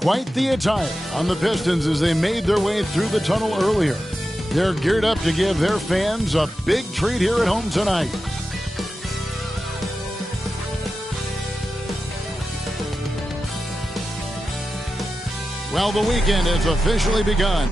Quite the attire on the Pistons as they made their way through the tunnel earlier. They're geared up to give their fans a big treat here at home tonight. Well, the weekend has officially begun.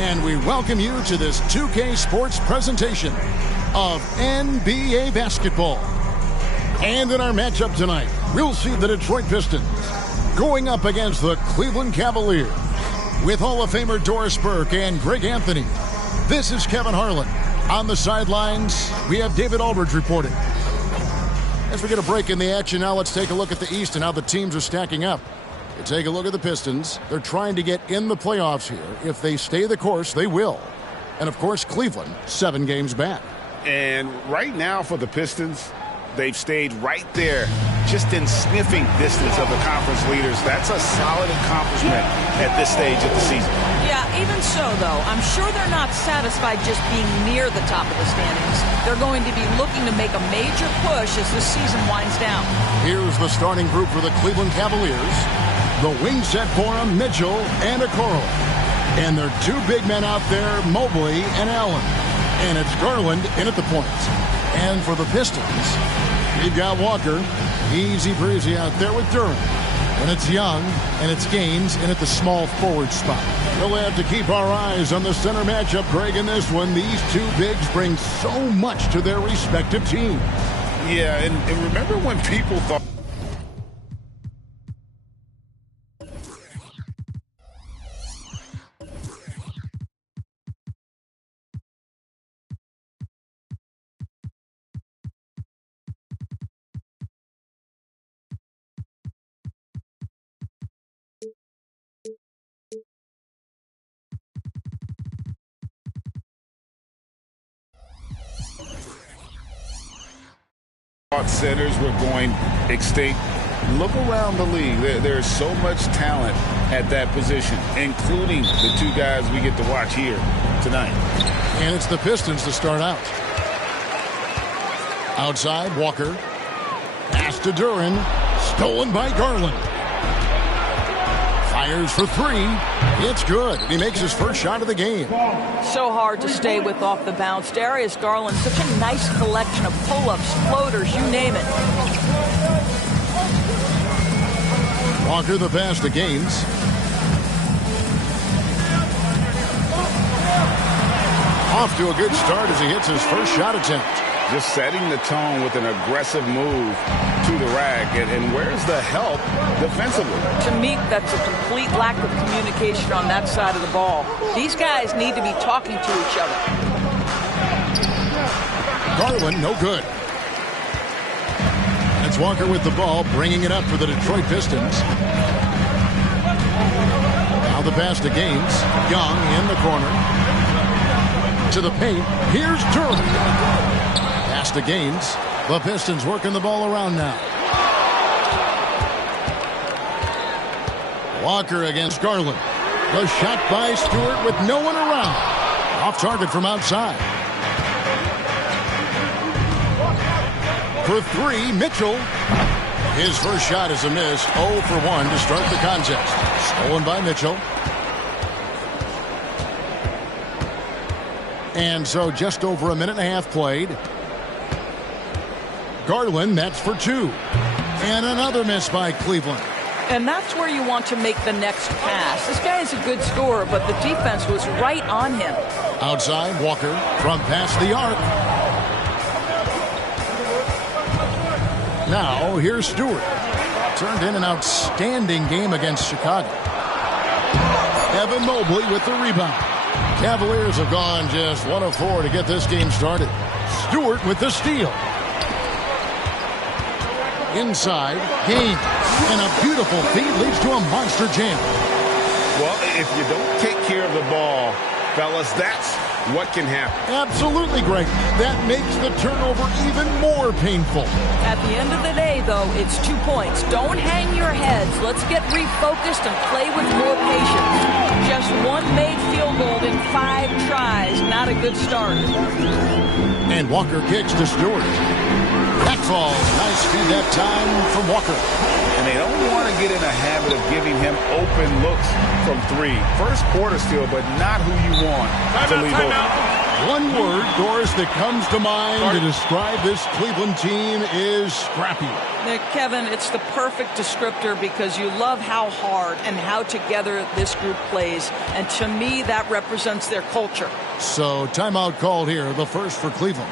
And we welcome you to this 2K Sports presentation of NBA basketball. And in our matchup tonight, we'll see the Detroit Pistons going up against the Cleveland Cavaliers. With Hall of Famer Doris Burke and Greg Anthony, this is Kevin Harlan. On the sidelines, we have David Aldridge reporting. As we get a break in the action now, let's take a look at the East and how the teams are stacking up. You take a look at the Pistons. They're trying to get in the playoffs here. If they stay the course, they will. And, of course, Cleveland, 7 games back. And right now for the Pistons, they've stayed right there, just in sniffing distance of the conference leaders. That's a solid accomplishment at this stage of the season. Yeah, even so, though, I'm sure they're not satisfied just being near the top of the standings. They're going to be looking to make a major push as the season winds down. Here's the starting group for the Cleveland Cavaliers. The wing set for them, Mitchell and Okoro. And their 2 big men out there, Mobley and Allen. And it's Garland in at the point. And for the Pistons, we've got Walker. Easy breezy out there with Durham. And it's Young, and it's Gaines in at the small forward spot. We'll have to keep our eyes on the center matchup, Greg, in this one. These 2 bigs bring so much to their respective teams. Yeah, and remember when people thought centers were going extinct? Look around the league. There's so much talent at that position, including the 2 guys we get to watch here tonight. And it's the Pistons to start out. Outside, Walker. Pass to Duran. Stolen by Garland. Fires for 3. It's good. He makes his first shot of the game. So hard to stay with off the bounce. Darius Garland, such a nice collection of pull-ups, floaters, you name it. Walker the pass to Gaines. Off to a good start as he hits his first shot attempt. Just setting the tone with an aggressive move to the rack. And where's the help defensively? To me, that's a complete lack of communication on that side of the ball. These guys need to be talking to each other. Garland, no good. And it's Walker with the ball, bringing it up for the Detroit Pistons. Now the pass to Gaines. Young in the corner. To the paint. Here's Durham. Pass to Gaines. The Pistons working the ball around now. Walker against Garland. The shot by Stewart with no one around. Off target from outside. For 3, Mitchell. His first shot is a miss. 0 for 1 to start the contest. Stolen by Mitchell. And so just over a minute and a half played. Garland, that's for 2. And another miss by Cleveland. And that's where you want to make the next pass. This guy is a good scorer, but the defense was right on him. Outside, Walker from past the arc. Now, here's Stewart. Turned in an outstanding game against Chicago. Evan Mobley with the rebound. Cavaliers have gone just 1 of 4 to get this game started. Stewart with the steal. Inside, Gaines. And a beautiful feed leads to a monster jam. Well, if you don't take care of the ball, fellas, that's what can happen. Absolutely, Greg. That makes the turnover even more painful. At the end of the day, though, it's 2 points. Don't hang your heads. Let's get refocused and play with more patience. Just one made field goal in 5 tries. Not a good start. And Walker kicks to Stewart. That falls. Nice feed that time from Walker. And they don't want to get in a habit of giving him open looks from 3. First quarter still, but not who you want to leave open. One word, Doris, that comes to mind to describe this Cleveland team is scrappy. Kevin, it's the perfect descriptor because you love how hard and how together this group plays. And to me, that represents their culture. So timeout called here, the first for Cleveland.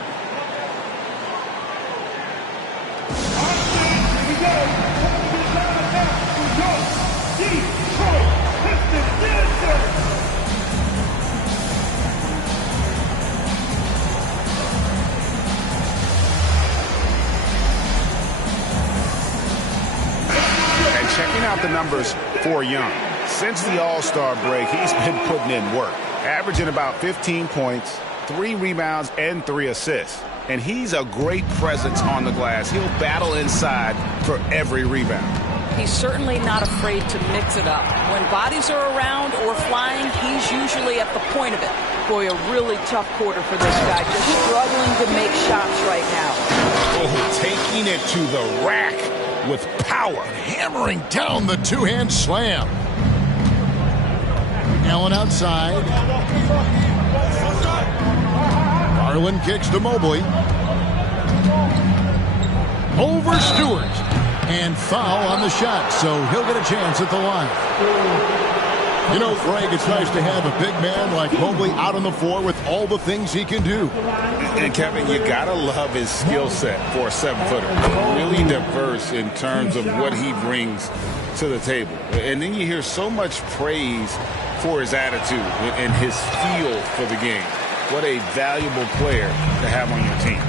Checking out the numbers for Young. Since the All-Star break, he's been putting in work, averaging about 15 points, 3 rebounds, and 3 assists. And he's a great presence on the glass. He'll battle inside for every rebound. He's certainly not afraid to mix it up. When bodies are around or flying, he's usually at the point of it. Boy, a really tough quarter for this guy, just struggling to make shots right now. Oh, taking it to the rack with power. Hammering down the two-hand slam. Allen outside. Garland kicks to Mobley. Over Stewart. And foul on the shot, so he'll get a chance at the line. You know, Greg, it's nice to have a big man like Mobley out on the floor with all the things he can do. And, Kevin, you got to love his skill set for a 7-footer. Really diverse in terms of what he brings to the table. And then you hear so much praise for his attitude and his feel for the game. What a valuable player to have on your team.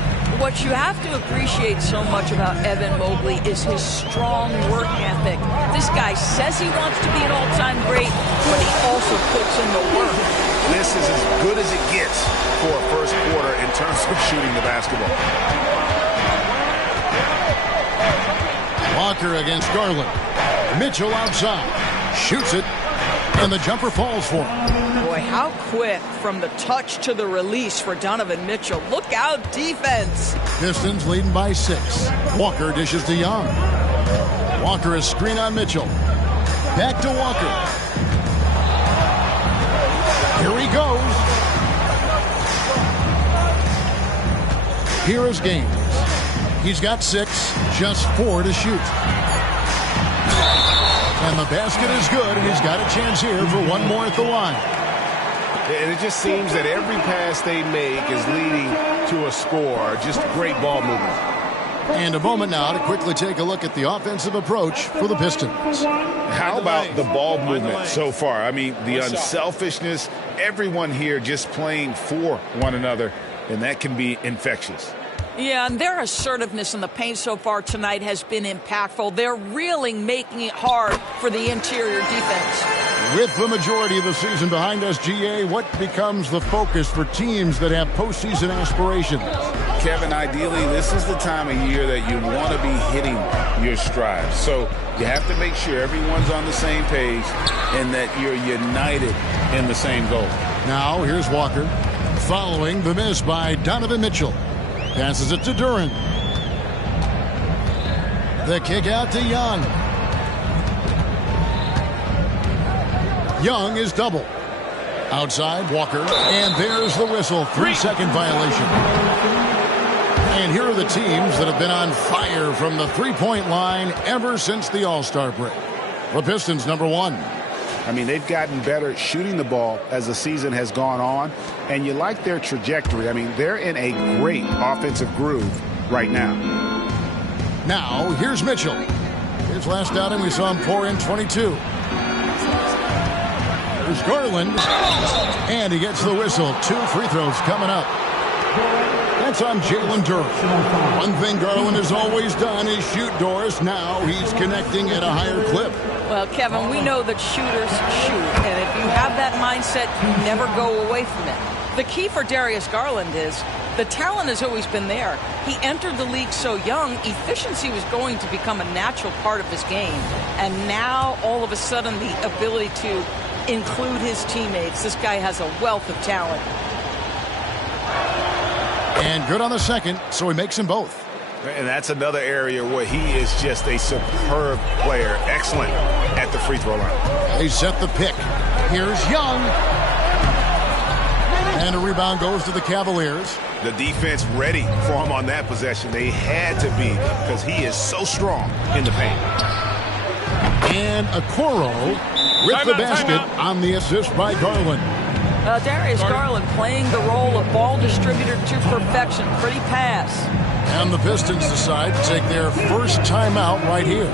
What you have to appreciate so much about Evan Mobley is his strong work ethic. This guy says he wants to be an all-time great, but he also puts in the work. This is as good as it gets for a first quarter in terms of shooting the basketball. Walker against Garland. Mitchell outside. Shoots it. And the jumper falls for him. Boy, how quick from the touch to the release for Donovan Mitchell. Look out, defense. Pistons leading by 6. Walker dishes to Young. Walker is screen on Mitchell. Back to Walker. Here he goes. Here is Gaines. He's got 6, just 4 to shoot. And the basket is good, and he's got a chance here for one more at the line. And it just seems that every pass they make is leading to a score. Just great ball movement. And a moment now to quickly take a look at the offensive approach for the Pistons. How about the ball movement so far? I mean, the unselfishness, everyone here just playing for one another, and that can be infectious. Yeah, and their assertiveness in the paint so far tonight has been impactful. They're really making it hard for the interior defense. With the majority of the season behind us, GA, what becomes the focus for teams that have postseason aspirations? Kevin, ideally, this is the time of year that you want to be hitting your stride. So you have to make sure everyone's on the same page and that you're united in the same goal. Now, here's Walker following the miss by Donovan Mitchell. Passes it to Duran. The kick out to Young. Young is double. Outside, Walker. And there's the whistle. 3-second violation. And here are the teams that have been on fire from the three-point line ever since the All-Star break. The Pistons #1. I mean, they've gotten better at shooting the ball as the season has gone on, and you like their trajectory. I mean, they're in a great offensive groove right now. Now, here's Mitchell. His last outing, we saw him pour in 22. There's Garland, and he gets the whistle. 2 free throws coming up. That's on Jalen Durham. One thing Garland has always done is shoot, Doris. Now he's connecting at a higher clip. Well, Kevin, we know that shooters shoot, and if you have that mindset, you never go away from it. The key for Darius Garland is the talent has always been there. He entered the league so young, efficiency was going to become a natural part of his game. And now, all of a sudden, the ability to include his teammates. This guy has a wealth of talent. And good on the second, so he makes them both. And that's another area where he is just a superb player. Excellent at the free throw line. They set the pick. Here's Young. And a rebound goes to the Cavaliers. The defense ready for him on that possession. They had to be, because he is so strong in the paint. And Okoro with the basket on the assist by Garland. Darius Garland playing the role of ball distributor to perfection. Pretty pass. And the Pistons decide to take their first timeout right here.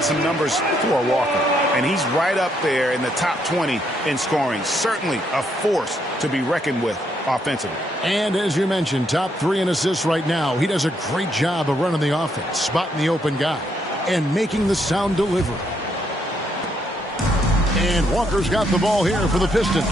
Some numbers for Walker, and he's right up there in the top 20 in scoring. Certainly a force to be reckoned with offensively. And as you mentioned, top 3 in assists right now. He does a great job of running the offense, spotting the open guy, and making the sound delivery. And Walker's got the ball here for the Pistons.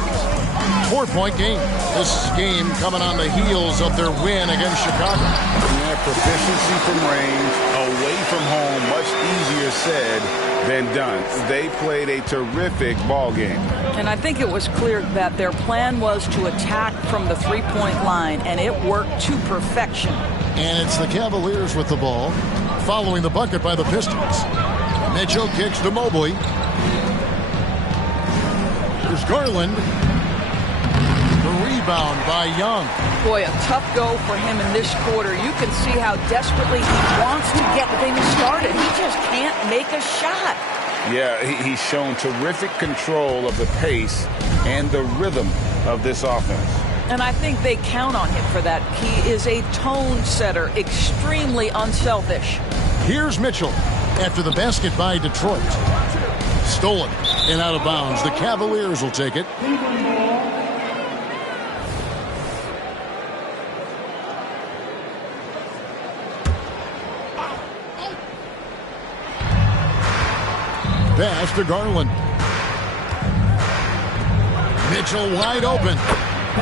4-point game. This game coming on the heels of their win against Chicago. Yeah, proficiency from range, away from home, much easier said than done. They played a terrific ball game. And I think it was clear that their plan was to attack from the three-point line, and it worked to perfection. And it's the Cavaliers with the ball, following the bucket by the Pistons. Mitchell kicks to Mobley. There's Garland. Rebound by Young. Boy, a tough go for him in this quarter. You can see how desperately he wants to get things started. He just can't make a shot. Yeah, he's shown terrific control of the pace and the rhythm of this offense. And I think they count on him for that. He is a tone setter, extremely unselfish. Here's Mitchell after the basket by Detroit. Stolen and out of bounds. The Cavaliers will take it. Pass to Garland. Mitchell wide open.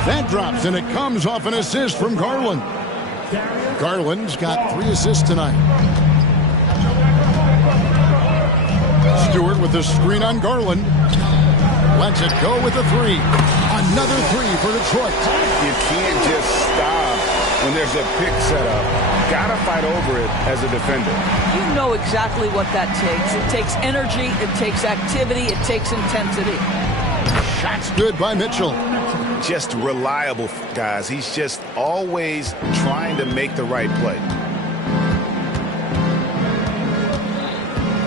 That drops, and it comes off an assist from Garland. Garland's got 3 assists tonight. Stewart with the screen on Garland. Lets it go with the 3. Another 3 for Detroit. You can't just stop when there's a pick set up. Gotta fight over it as a defender. You know exactly what that takes. It takes energy, it takes activity, it takes intensity. Shots good by Mitchell. Just reliable, guys. He's just always trying to make the right play.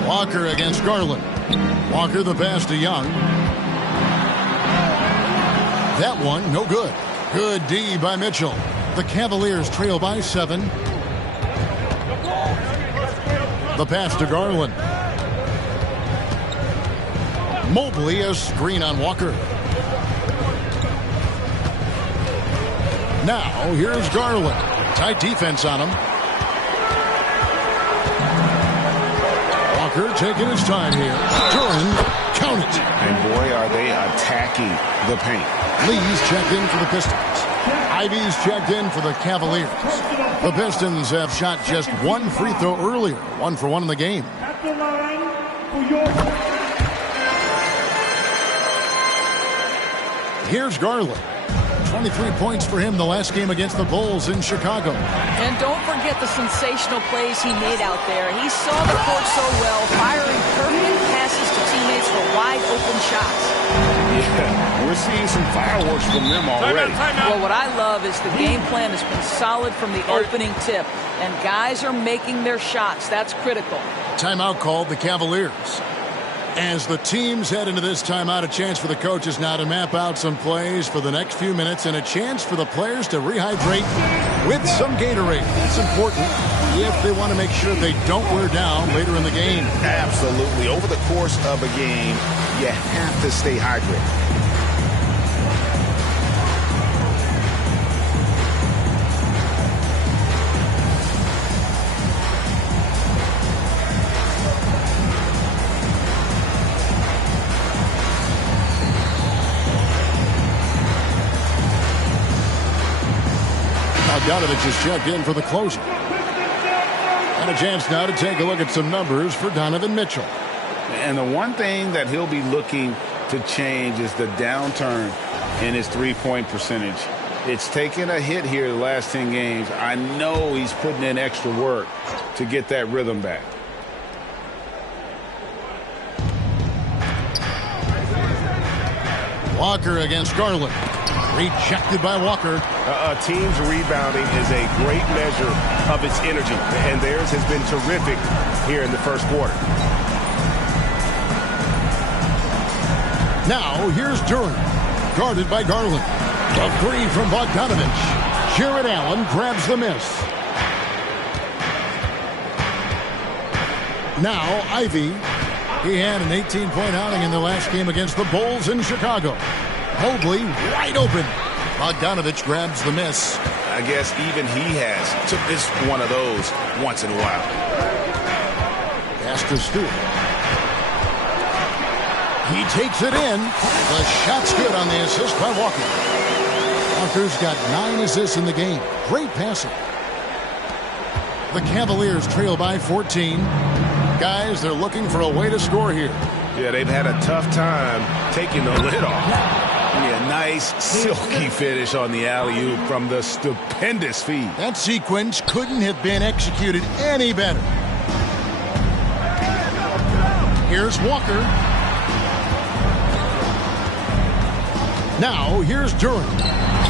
Walker against Garland. Walker the pass to Young. That one, no good. Good D by Mitchell. The Cavaliers trail by 7. The pass to Garland. Mobley, a screen on Walker. Now, here's Garland. Tight defense on him. Walker taking his time here. Durant, count it. And boy, are they attacking the paint. Lee's checked in for the Pistons. Ivy's checked in for the Cavaliers. The Pistons have shot just 1 free throw earlier. 1 for 1 in the game. At the line for your... Here's Garland. 23 points for him the last game against the Bulls in Chicago. And don't forget the sensational plays he made out there. He saw the court so well, firing perfect passes to teammates for wide-open shots. Yeah, we're seeing some fireworks from them already. Well, what I love is the game plan has been solid from the opening tip, and guys are making their shots. That's critical. Timeout called the Cavaliers. As the teams head into this timeout, a chance for the coaches now to map out some plays for the next few minutes and a chance for the players to rehydrate with some Gatorade. That's important if they want to make sure they don't wear down later in the game. Absolutely. Over the course of a game, you have to stay hydrated. Bogdanovich is checked in for the closer. And a chance now to take a look at some numbers for Donovan Mitchell. And the one thing that he'll be looking to change is the downturn in his three-point percentage. It's taken a hit here the last 10 games. I know he's putting in extra work to get that rhythm back. Walker against Garland. Rejected by Walker. A team's rebounding is a great measure of its energy, and theirs has been terrific here in the first quarter. Now, here's Durant, guarded by Garland. A three from Bogdanovich. Jared Allen grabs the miss. Now, Ivy. He had an 18-point outing in the last game against the Bulls in Chicago. Mobley wide open. Bogdanovich grabs the miss. I guess even he has to miss one of those once in a while. Pass to Stewart. He takes it in. The shot's good on the assist by Walker. Walker's got 9 assists in the game. Great passing. The Cavaliers trail by 14. Guys, they're looking for a way to score here. Yeah, they've had a tough time taking the lid off. Yeah, nice silky finish on the alley-oop from the stupendous feed. That sequence couldn't have been executed any better. Here's Walker. Now, here's Durant.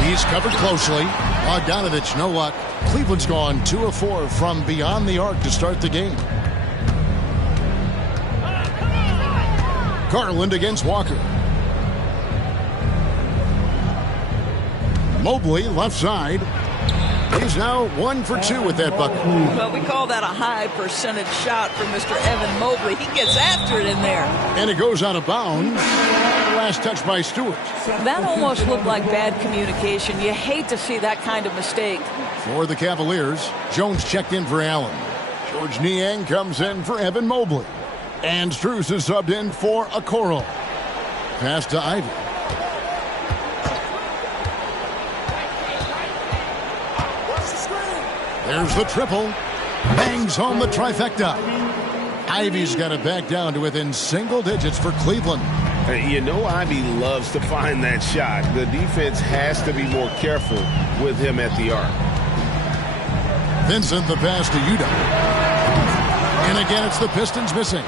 He's covered closely. Bogdanovich, no luck. Cleveland's gone 2 of 4 from beyond the arc to start the game. Garland against Walker. Mobley, left side. He's now 1 for 2 with that bucket. Well, we call that a high percentage shot from Mr. Evan Mobley. He gets after it in there. And it goes out of bounds. Last touch by Stewart. That almost looked like bad communication. You hate to see that kind of mistake. For the Cavaliers, Jones checked in for Allen. George Niang comes in for Evan Mobley. And Strus is subbed in for Okoro. Pass to Ivy. There's the triple. Bangs home the trifecta. Ivy's got it back down to within single digits for Cleveland. You know Ivy loves to find that shot. The defense has to be more careful with him at the arc. Vincent the pass to Udo. And again, it's the Pistons missing.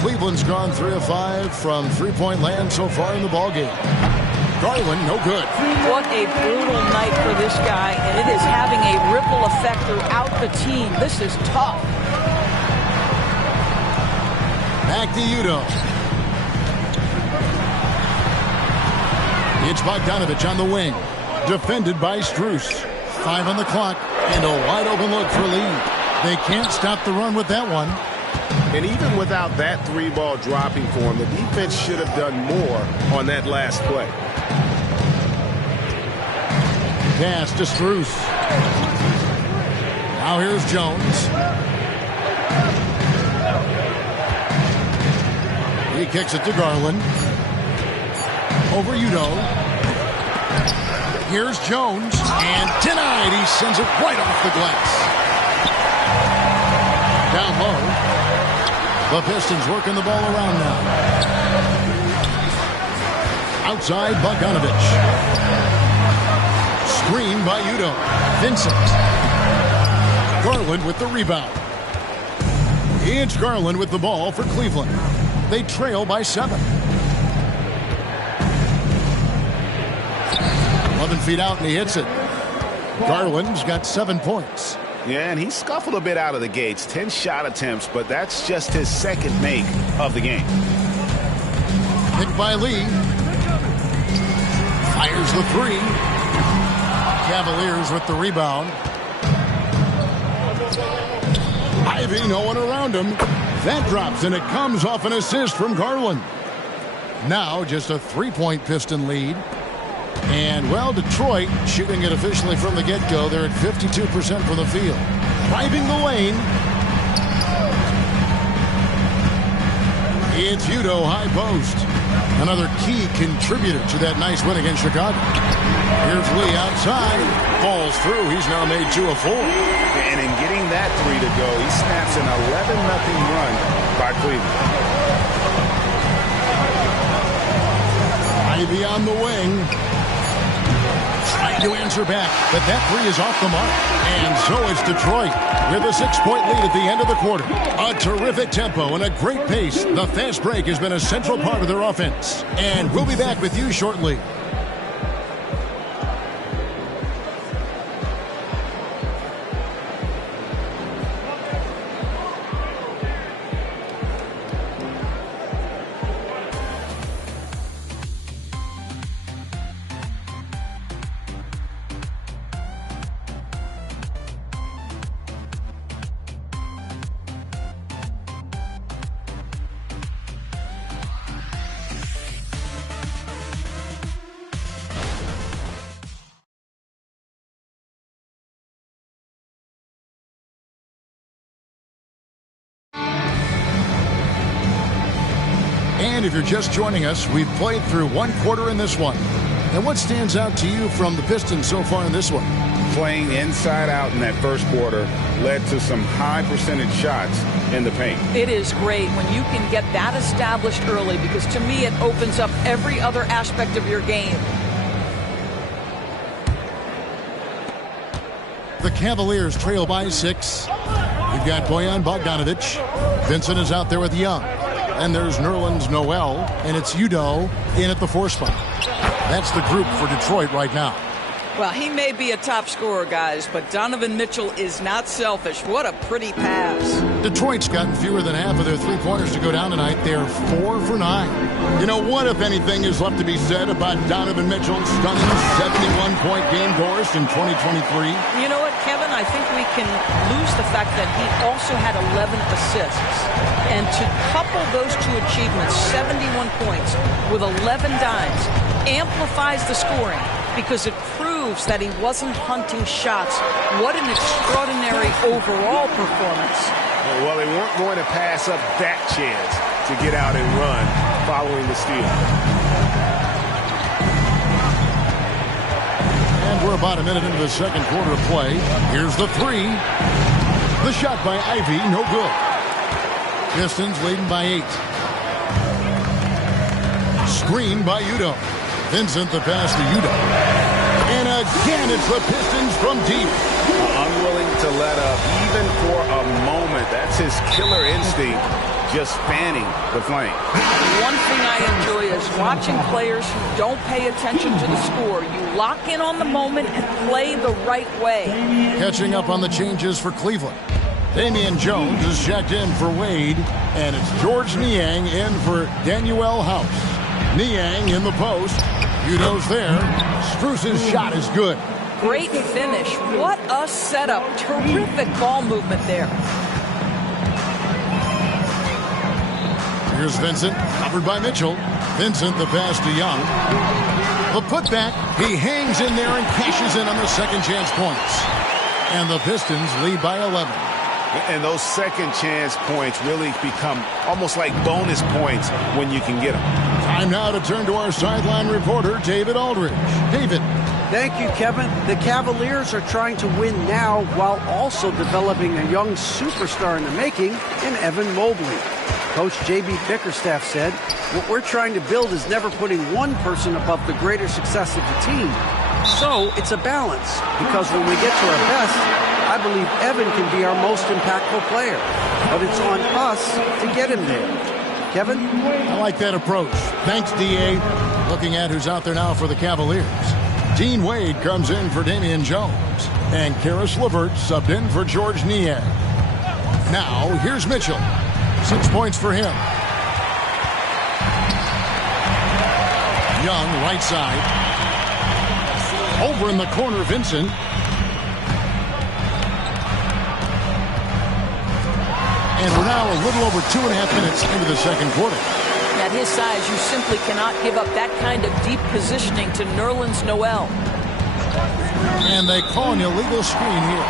Cleveland's gone 3 of 5 from three-point land so far in the ballgame. Garland, no good. What a brutal night for this guy, and it is having a ripple effect throughout the team. This is tough. Back to Udo. It's Bogdanovich on the wing. Defended by Strus. 5 on the clock, and a wide open look for lead. They can't stop the run with that one. And even without that 3-ball dropping for him, the defense should have done more on that last play. Pass to Strus. Now here's Jones. He kicks it to Garland. Over Udo. Here's Jones. And denied. He sends it right off the glass. Down low. The Pistons working the ball around now. outside Bogdanovich. Screen by Udo. Vincent. Garland with the rebound. It's Garland with the ball for Cleveland. They trail by 7. 11 feet out and he hits it. Garland's got 7 points. Yeah, and he scuffled a bit out of the gates. 10 shot attempts, but that's just his second make of the game. Picked by Lee. Fires the 3. Cavaliers with the rebound. Ivy, no one around him. That drops, and it comes off an assist from Garland. Now just a 3-point Piston lead. And, well, Detroit shooting it officially from the get-go. They're at 52% from the field. Driving the lane. It's Udo, high post. Another key contributor to that nice win against Chicago. Here's Lee outside. Falls through. He's now made 2 of 4. And in getting that 3 to go, he snaps an 11-0 run by Cleveland. Ivy on the wing. Trying to answer back, but that 3 is off the mark. And so it's Detroit with a 6-point lead at the end of the quarter. A terrific tempo and a great pace. The fast break has been a central part of their offense. And we'll be back with you shortly. And if you're just joining us, we've played through 1 quarter in this one. And what stands out to you from the Pistons so far in this one? Playing inside out in that first quarter led to some high percentage shots in the paint. It is great when you can get that established early, because to me it opens up every other aspect of your game. The Cavaliers trail by 6. We've got Bojan Bogdanovich. Vincent is out there with Young. And there's Nerlens Noel, and it's Udo in at the 4 spot. That's the group for Detroit right now. Well, he may be a top scorer, guys, but Donovan Mitchell is not selfish. What a pretty pass. Detroit's gotten fewer than half of their three-pointers to go down tonight. They're 4 for 9. You know what, if anything, is left to be said about Donovan Mitchell's stunning 71-point game, Doris, in 2023? You know what, Kevin? I think we can lose the fact that he also had 11 assists. And to couple those two achievements, 71 points with 11 dimes, amplifies the scoring because it proves that he wasn't hunting shots. What an extraordinary overall performance. Well, they weren't going to pass up that chance to get out and run following the steal. And we're about a minute into the second quarter of play. Here's the 3. The shot by Ivy, no good. Pistons leading by 8. Screen by Udo. Vincent the pass to Udo. And again, it's the Pistons from deep. Unwilling to let up, even for a moment. That's his killer instinct, just fanning the flame. One thing I enjoy is watching players who don't pay attention to the score. You lock in on the moment and play the right way. Catching up on the changes for Cleveland. Damian Jones is checked in for Wade, and it's George Niang in for Danuel House. Niang in the post. Udo's there. Strus's shot is good. Great finish. What a setup. Terrific ball movement there. Here's Vincent, covered by Mitchell. Vincent the pass to Young. The putback. He hangs in there and cashes in on the second chance points. And the Pistons lead by 11. And those second chance points really become almost like bonus points when you can get them. Time now to turn to our sideline reporter, David Aldridge. David. Thank you, Kevin. The Cavaliers are trying to win now while also developing a young superstar in the making in Evan Mobley. Coach J.B. Bickerstaff said, "What we're trying to build is never putting one person above the greater success of the team. So it's a balance, because when we get to our best, I believe Evan can be our most impactful player. But it's on us to get him there." Kevin? I like that approach. Thanks, D.A. Looking at who's out there now for the Cavaliers. Dean Wade comes in for Damian Jones. And Karis LeVert subbed in for George Niang. Now, here's Mitchell. 6 points for him. Young, right side. Over in the corner, Vincent. And we're now a little over 2.5 minutes into the second quarter. At his size, you simply cannot give up that kind of deep positioning to Nerlens Noel. And they call an illegal screen here.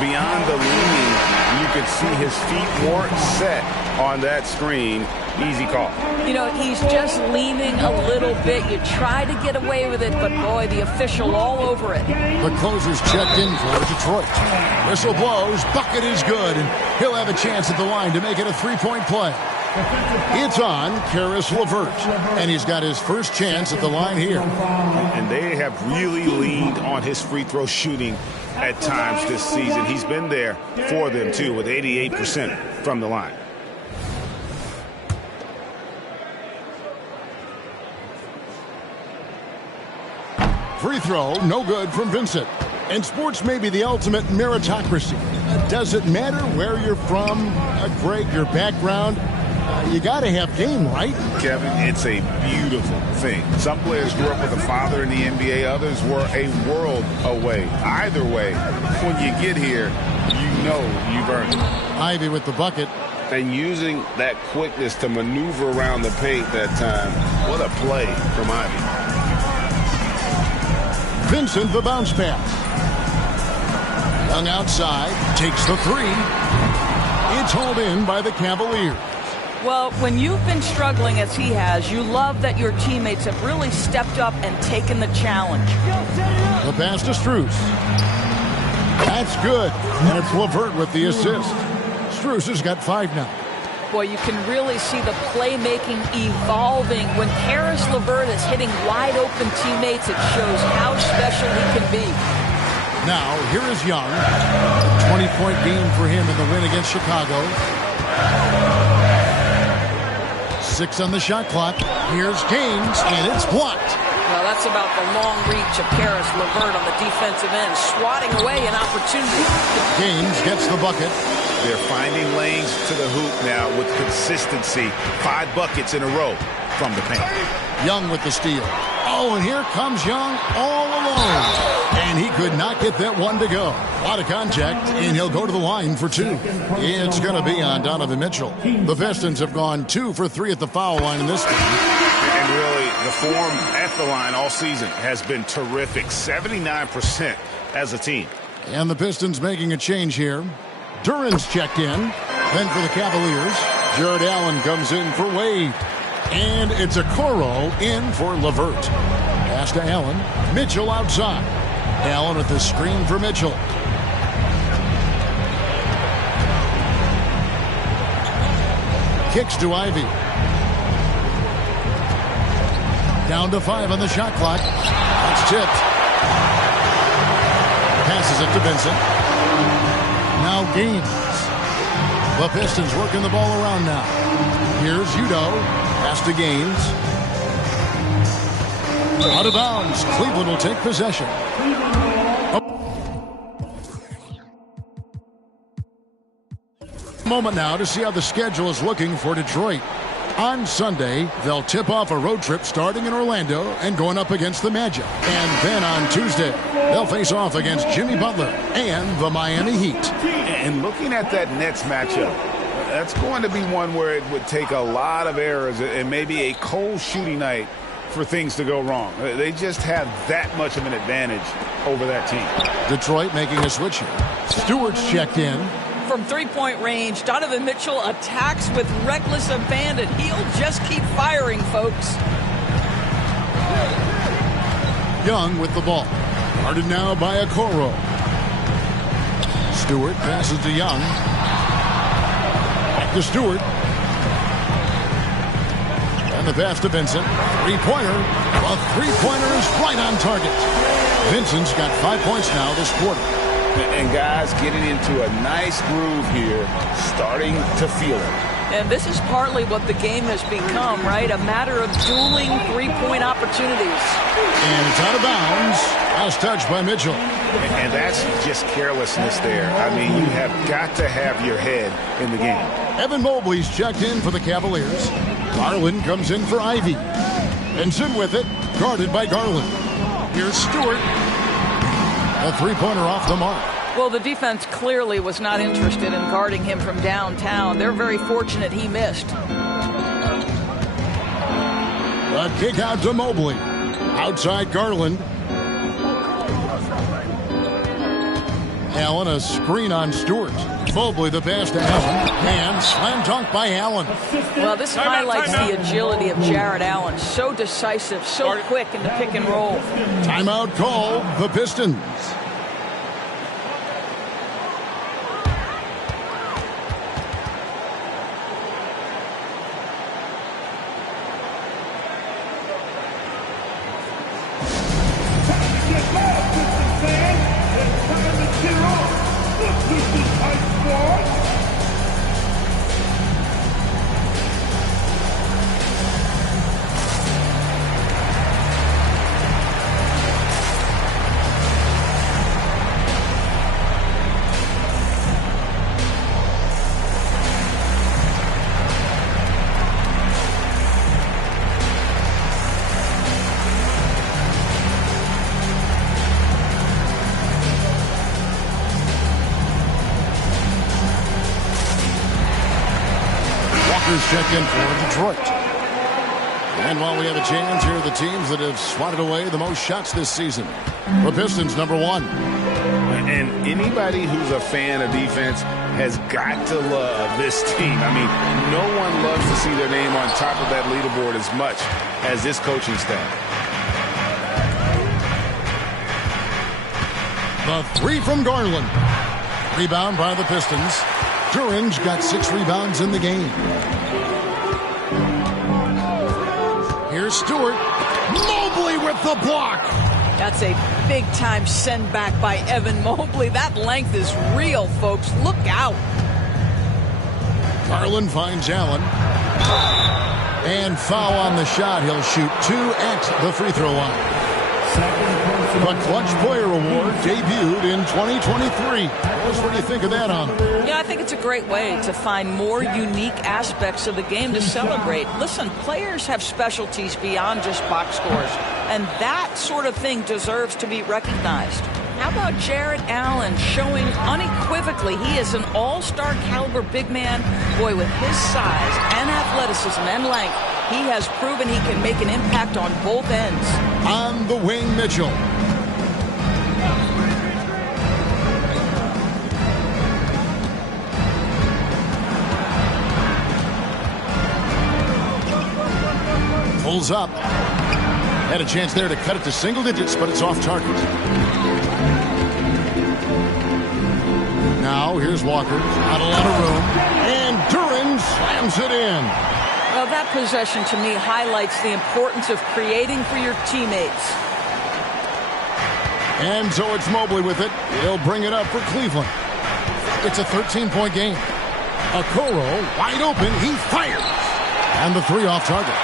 Beyond the leaning, you could see his feet weren't set on that screen. Easy call. You know, he's just leaning a little bit. You try to get away with it, but boy, the official all over it. The closer's checked in for Detroit. Whistle blows, bucket is good, and he'll have a chance at the line to make it a three-point play. It's on Karis LeVert, and he's got his first chance at the line here. And they have really leaned on his free throw shooting at times this season. He's been there for them, too, with 88% from the line. Free throw, no good from Vincent. And sports may be the ultimate meritocracy. Does it matter where you're from, Greg, your background? You got to have game, right? Kevin, it's a beautiful thing. Some players grew up with a father in the NBA. Others were a world away. Either way, when you get here, you know you've earned it. Ivy with the bucket. And using that quickness to maneuver around the paint that time. What a play from Ivy. Vincent, the bounce pass. Young outside, takes the three. It's hauled in by the Cavaliers. Well, when you've been struggling as he has, you love that your teammates have really stepped up and taken the challenge. The pass to Strus. That's good. And it's LeVert with the assist. Strus has got 5 now. Boy, you can really see the playmaking evolving. When Karis LeVert is hitting wide-open teammates, it shows how special he can be. Now, here is Young. 20-point game for him in the win against Chicago. 6 on the shot clock. Here's Gaines, and it's blocked. Well, that's about the long reach of Karis LeVert on the defensive end, swatting away an opportunity. Gaines gets the bucket. They're finding lanes to the hoop now with consistency. 5 buckets in a row from the paint. Young with the steal. Oh, and here comes Young all alone. And he could not get that one to go. A lot of contact, and he'll go to the line for 2. It's going to be on Donovan Mitchell. The Pistons have gone 2 for 3 at the foul line in this game. And really, the form at the line all season has been terrific. 79% as a team. And the Pistons making a change here. Duran's checked in. Then for the Cavaliers, Jared Allen comes in for Wade. And it's a Okoro in for LeVert. Pass to Allen. Mitchell outside. Allen with the screen for Mitchell. Kicks to Ivy. Down to 5 on the shot clock. That's tipped. Passes it to Vincent. Now Gaines. The Pistons working the ball around now. Here's Udo. Pass to Gaines. Out of bounds. Cleveland will take possession. Moment now to see how the schedule is looking for Detroit. On Sunday, they'll tip off a road trip starting in Orlando and going up against the Magic. And then on Tuesday, they'll face off against Jimmy Butler and the Miami Heat. And looking at that next matchup, that's going to be one where it would take a lot of errors and maybe a cold shooting night for things to go wrong. They just have that much of an advantage over that team. Detroit making a switch here. Stewart's checked in. From three-point range, Donovan Mitchell attacks with reckless abandon. He'll just keep firing, folks. Young with the ball. Guarded now by Okoro. Stewart passes to Young. Back to Stewart. the pass to Vincent. Three-pointer. A three-pointer is right on target. Vincent's got 5 points now this quarter. And guys getting into a nice groove here, starting to feel it. And this is partly what the game has become, right? A matter of dueling three-point opportunities. And it's out of bounds. Last touch by Mitchell. And that's just carelessness there. I mean, you have got to have your head in the game. Evan Mobley's checked in for the Cavaliers. Garland comes in for Ivy. Vincent with it, guarded by Garland. Here's Stewart. A three-pointer off the mark. Well, the defense clearly was not interested in guarding him from downtown. They're very fortunate he missed. The kick out to Mobley. Outside Garland. Allen, a screen on Stewart. Mobley the pass to Allen. And slam dunk by Allen. Well, this highlights the agility of Jared Allen. So decisive, so quick in the pick and roll. Timeout call, the Pistons. Check in for Detroit. And while we have a chance, here are the teams that have swatted away the most shots this season. The Pistons, number one. And anybody who's a fan of defense has got to love this team. I mean, no one loves to see their name on top of that leaderboard as much as this coaching staff. The three from Garland. Rebound by the Pistons. Duran's got 6 rebounds in the game. Here's Stewart. Mobley with the block. That's a big-time send back by Evan Mobley. That length is real, folks. Look out. Garland finds Allen. And foul on the shot. He'll shoot 2 at the free throw line. The Clutch Player Award debuted in 2023. What do you think of that honor? Yeah, I think it's a great way to find more unique aspects of the game to celebrate. Listen, players have specialties beyond just box scores, and that sort of thing deserves to be recognized. How about Jared Allen showing unequivocally he is an all-star caliber big man? Boy, with his size and athleticism and length, he has proven he can make an impact on both ends. On the wing, Mitchell. Pulls up. Had a chance there to cut it to single digits, but it's off target. Now, here's Walker. Not a lot of room. And Duran slams it in. Well, that possession to me highlights the importance of creating for your teammates. And so it's Mobley with it. He'll bring it up for Cleveland. It's a 13-point game. Okoro wide open. He fires. And the 3 off target.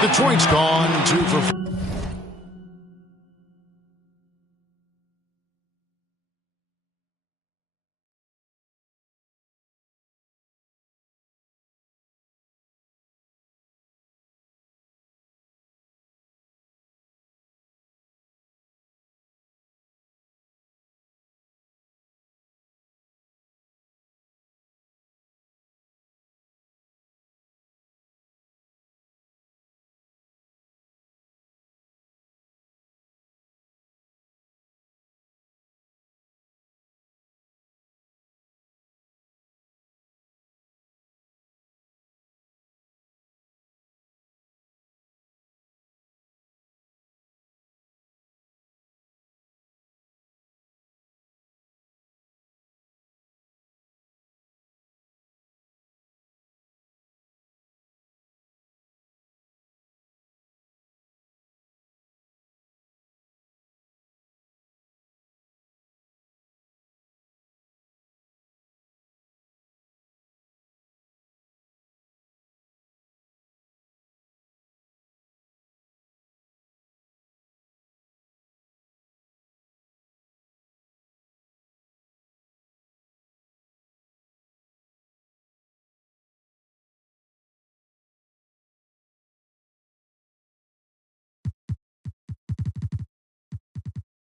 Detroit's gone 2 for 4.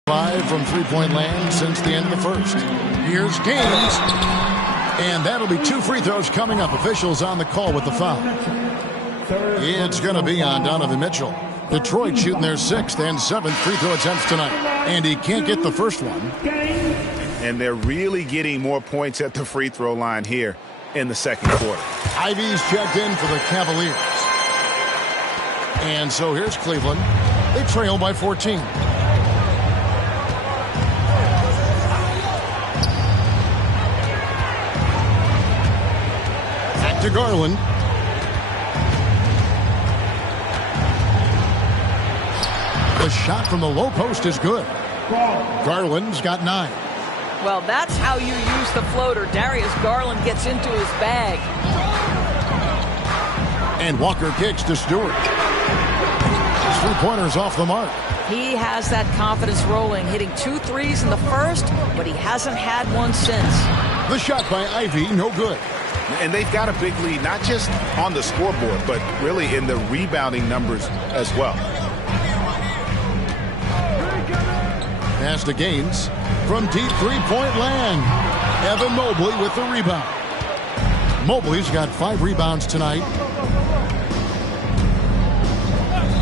5 from three-point land since the end of the first. Here's Gaines. And that'll be 2 free throws coming up. Officials on the call with the foul. It's going to be on Donovan Mitchell. Detroit shooting their 6th and 7th free throw attempts tonight. And he can't get the first one. And they're really getting more points at the free throw line here in the second quarter. Ivy's checked in for the Cavaliers. And so here's Cleveland. They trail by 14. Back to Garland. The shot from the low post is good. Garland's got 9. Well, that's how you use the floater. Darius Garland gets into his bag. And Walker kicks to Stewart. His three-pointer's off the mark. He has that confidence rolling, hitting 2 threes in the first, but he hasn't had one since. The shot by Ivy, no good. And they've got a big lead, not just on the scoreboard, but really in the rebounding numbers as well. Pass to Gaines from deep three-point land. Evan Mobley with the rebound. Mobley's got 5 rebounds tonight.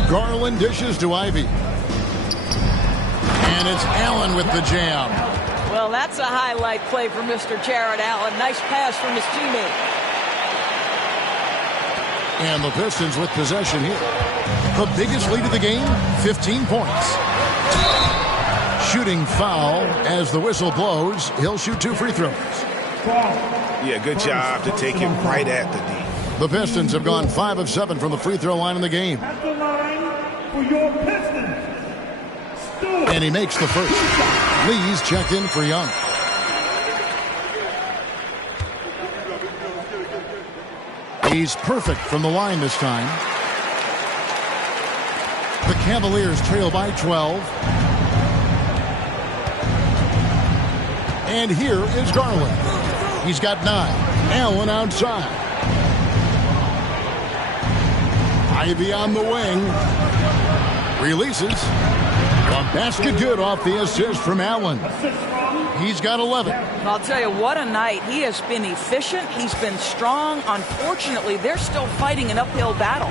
Garland dishes to Ivy. And it's Allen with the jam. Well, that's a highlight play for Mr. Jared Allen. Nice pass from his teammate. And the Pistons with possession here. The biggest lead of the game, 15 points. Shooting foul as the whistle blows. He'll shoot 2 free throws. Yeah, good job to take it right at the D. The Pistons have gone 5 of 7 from the free throw line in the game. At the line for your Pistons, Stewart. And he makes the first. Lee's checked in for Young. He's perfect from the line this time. The Cavaliers trail by 12. And here is Garland. He's got 9. Allen outside. Ivy on the wing. Releases. A basket good off the assist from Allen. He's got 11. I'll tell you, what a night. He has been efficient. He's been strong. Unfortunately, they're still fighting an uphill battle.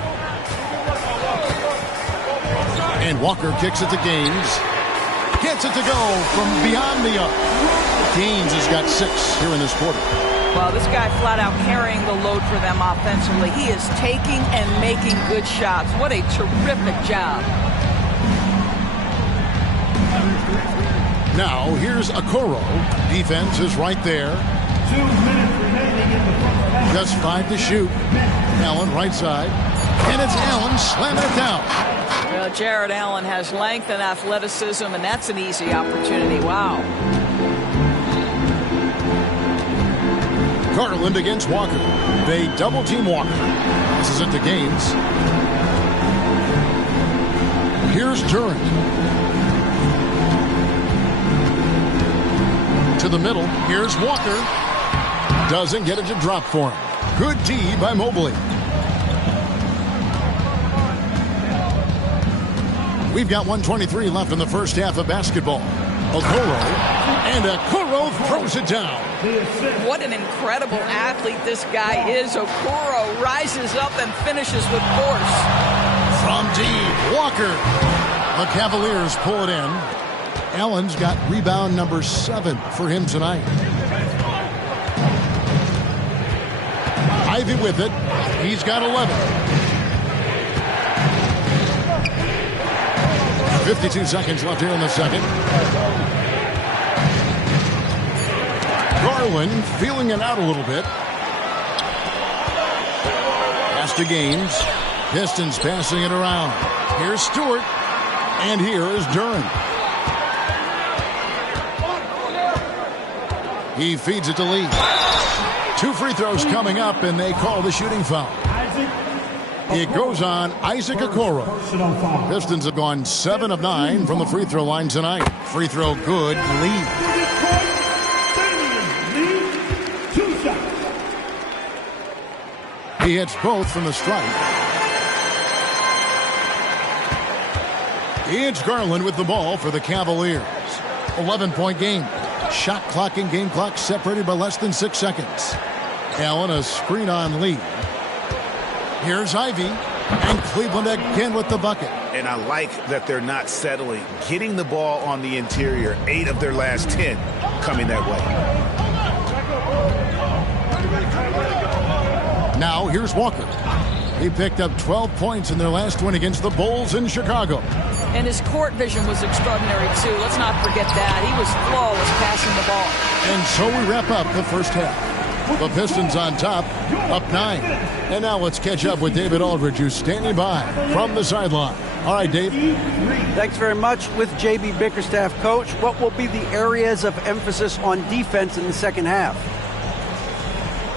And Walker kicks it to Gaines. Gets it to go from beyond the arc. Gaines has got 6 here in this quarter. Well, this guy flat out carrying the load for them offensively. He is taking and making good shots. What a terrific job. Now, here's Okoro. Defense is right there. 2 minutes remaining in the first half. Just 5 to shoot. Allen right side. And it's Allen slamming it down. Well, Jared Allen has length and athleticism, and that's an easy opportunity. Wow. Garland against Walker. They double-team Walker. Passes it to Gaines. Here's Durant. To the middle. Here's Walker. Doesn't get it to drop for him. Good D by Mobley. We've got 1:23 left in the first half of basketball. Okoro. And Okoro throws it down. What an incredible athlete this guy is. Okoro rises up and finishes with force. From deep, Walker. The Cavaliers pull it in. Allen's got rebound number 7 for him tonight. Ivy with it. He's got 11. 52 seconds left here in the second. Garland feeling it out a little bit. Pass to Gaines. Pistons passing it around. Here's Stewart. And here is Durant. He feeds it to Lee. 2 free throws coming up, and they call the shooting foul. It goes on Isaac Okoro. Pistons have gone 7 of 9 from the free throw line tonight. Free throw good. Lee. He hits both from the strike. It's Garland with the ball for the Cavaliers. 11-point game. Shot clock and game clock separated by less than 6 seconds. Allen a screen on lead. Here's Ivy. And Cleveland again with the bucket. And I like that they're not settling. Getting the ball on the interior. 8 of their last 10 coming that way. Now here's Walker. He picked up 12 points in their last win against the Bulls in Chicago. And his court vision was extraordinary, too. Let's not forget that. He was flawless passing the ball. And so we wrap up the first half. The Pistons on top, up 9. And now let's catch up with David Aldridge, who's standing by from the sideline. All right, Dave. Thanks very much. With J.B. Bickerstaff, Coach, what will be the areas of emphasis on defense in the second half?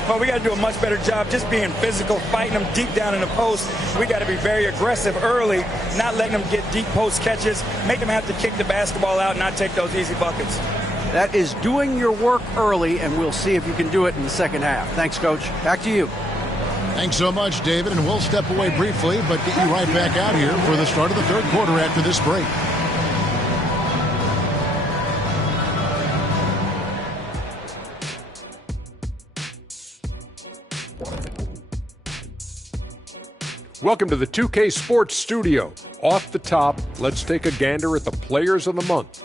Well, we got to do a much better job just being physical, fighting them deep down in the post. We got to be very aggressive early, not letting them get deep post catches, make them have to kick the basketball out, not take those easy buckets. That is doing your work early, and we'll see if you can do it in the second half. Thanks, Coach. Back to you. Thanks so much, David, and we'll step away briefly, but get you right back out here for the start of the third quarter after this break. Welcome to the 2K Sports Studio. Off the top, let's take a gander at the players of the month.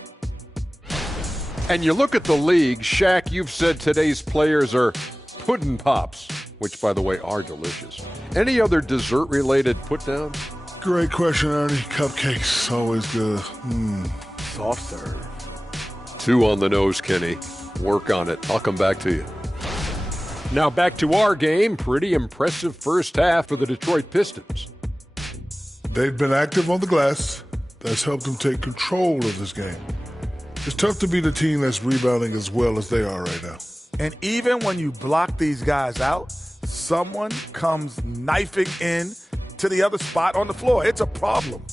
And you look at the league, Shaq, you've said today's players are pudding pops, which, by the way, are delicious. Any other dessert-related put-downs? Great question, Ernie. Cupcakes, always good. Soft serve. 2 on the nose, Kenny. Work on it. I'll come back to you. Now back to our game. Pretty impressive first half for the Detroit Pistons. They've been active on the glass. That's helped them take control of this game. It's tough to be the team that's rebounding as well as they are right now. And even when you block these guys out, someone comes knifing in to the other spot on the floor. It's a problem.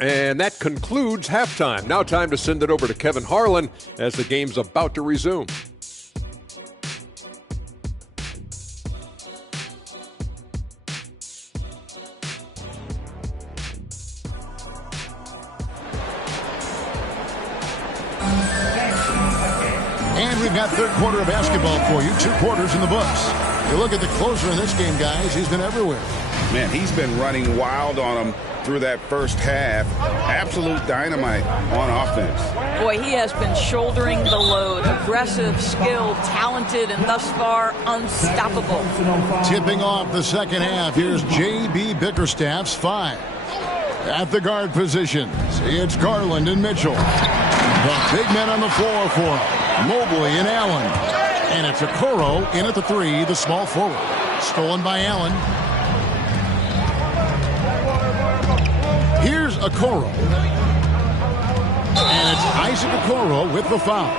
And that concludes halftime. Now time to send it over to Kevin Harlan as the game's about to resume. And we've got third quarter of basketball for you. 2 quarters in the books. You look at the closer in this game, guys. He's been everywhere. Man, he's been running wild on them through that first half. Absolute dynamite on offense. Boy, he has been shouldering the load. Aggressive, skilled, talented, and thus far unstoppable. Tipping off the second half, here's J.B. Bickerstaff's 5. At the guard positions, it's Garland and Mitchell. The big men on the floor for him, Mobley and Allen. And it's Okoro in at the 3, the small forward. Stolen by Allen. Here's Okoro. And it's Isaac Okoro with the foul.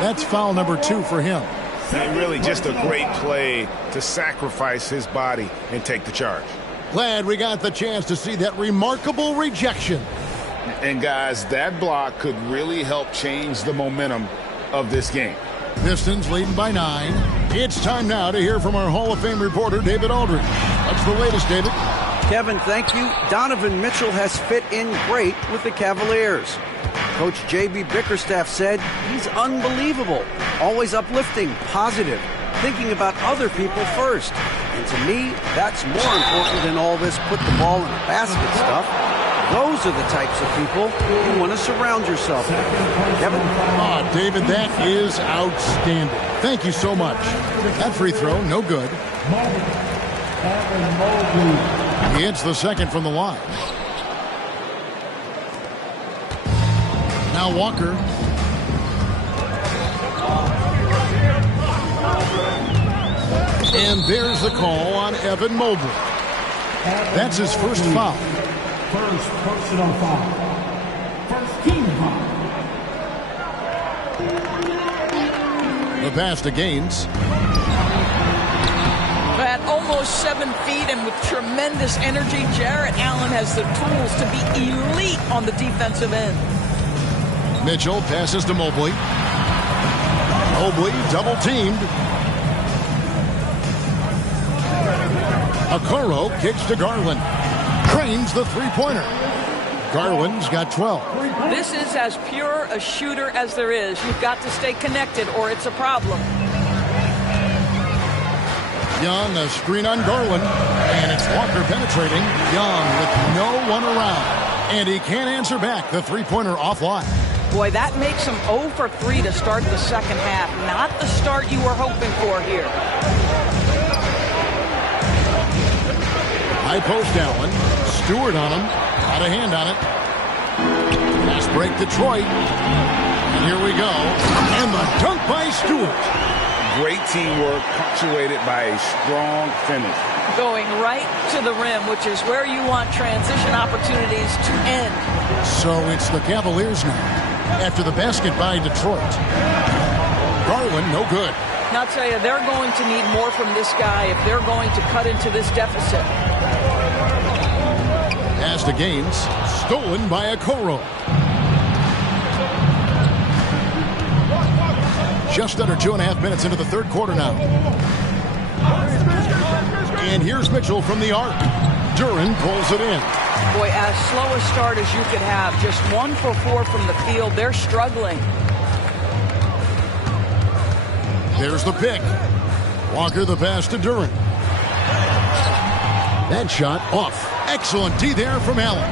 That's foul number 2 for him. And really just a great play to sacrifice his body and take the charge. Glad we got the chance to see that remarkable rejection. And guys, that block could really help change the momentum of this game. Pistons leading by 9. It's time now to hear from our Hall of Fame reporter, David Aldridge. What's the latest, David? Kevin, thank you. Donovan Mitchell has fit in great with the Cavaliers. Coach J.B. Bickerstaff said he's unbelievable, always uplifting, positive, thinking about other people first. And to me, that's more important than all this put the ball in the basket stuff. Those are the types of people you want to surround yourself with. Kevin? Oh, David, that is outstanding. Thank you so much. That free throw, no good. He hits the second from the line. Now Walker. And there's the call on Evan Mobley. That's his first foul. First personal foul. First team foul. The pass to Gaines. At almost 7 feet and with tremendous energy, Jarrett Allen has the tools to be elite on the defensive end. Mitchell passes to Mobley. Mobley double-teamed. Okoro kicks to Garland. Drains the three-pointer. Garland's got 12. This is as pure a shooter as there is. You've got to stay connected or it's a problem. Young, a screen on Garland, and it's Walker penetrating. Young with no one around, and he can't answer back. The three-pointer offline. Boy, that makes him 0 for 3 to start the second half. Not the start you were hoping for here. High post Allen. Stewart on him. Got a hand on it. Pass break Detroit. And here we go. And the dunk by Stewart. Great teamwork punctuated by a strong finish. Going right to the rim, which is where you want transition opportunities to end. So it's the Cavaliers now after the basket by Detroit. Garland, no good. Now, I'll tell you, they're going to need more from this guy if they're going to cut into this deficit. Pass to Gaines. Stolen by Okoro. Just under 2.5 minutes into the third quarter now. And here's Mitchell from the arc. Duren pulls it in. Boy, as slow a start as you could have. Just 1 for 4 from the field. They're struggling. There's the pick. Walker the pass to Duren. That shot off. Excellent D there from Allen.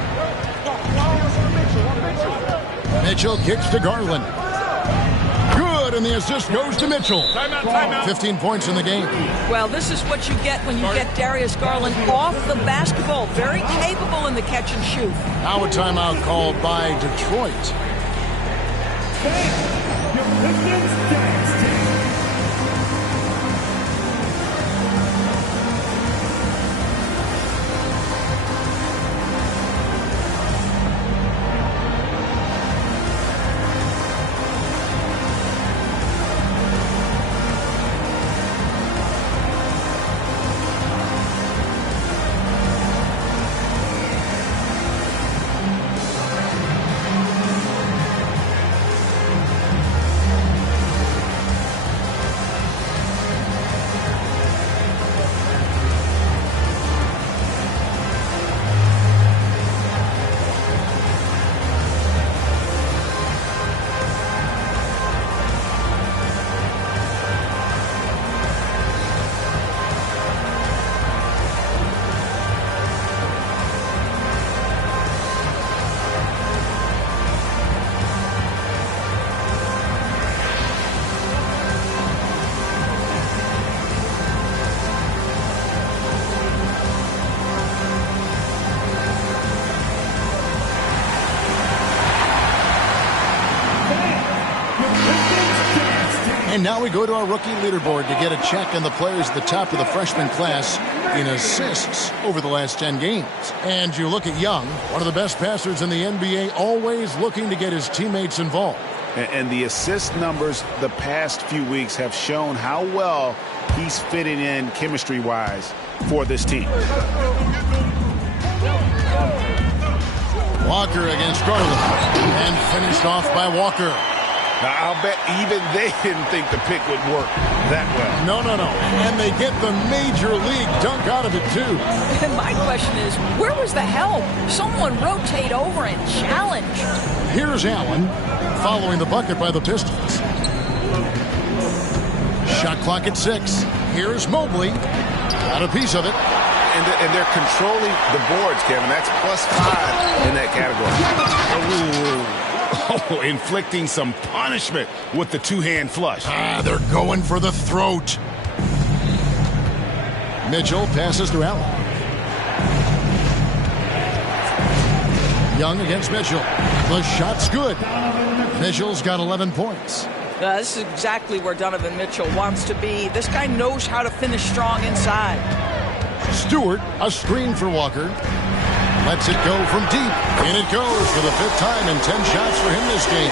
Mitchell kicks to Garland. Good, and the assist goes to Mitchell. Timeout. 15 points in the game. Well, this is what you get when you get Darius Garland off the basketball. Very capable in the catch and shoot. Now a timeout called by Detroit. Your Pistons dance team. And now we go to our rookie leaderboard to get a check on the players at the top of the freshman class in assists over the last 10 games. And you look at Young, one of the best passers in the NBA, always looking to get his teammates involved. And the assist numbers the past few weeks have shown how well he's fitting in chemistry-wise for this team. Walker against Garland. And finished off by Walker. Now, I'll bet even they didn't think the pick would work that well. No. And they get the major league dunk out of it, too. And my question is, where was the help? Someone rotate over and challenge. Here's Allen following the bucket by the Pistons. Shot clock at 6. Here's Mobley. Got a piece of it. And they're controlling the boards, Kevin. That's +5 in that category. Ooh. Oh, inflicting some punishment with the two-hand flush. They're going for the throat. Mitchell passes to Allen. Young against Mitchell. The shot's good. Mitchell's got 11 points. This is exactly where Donovan Mitchell wants to be. This guy knows how to finish strong inside. Stewart, a screen for Walker. Lets it go from deep. In it goes for the 5th time and 10 shots for him this game.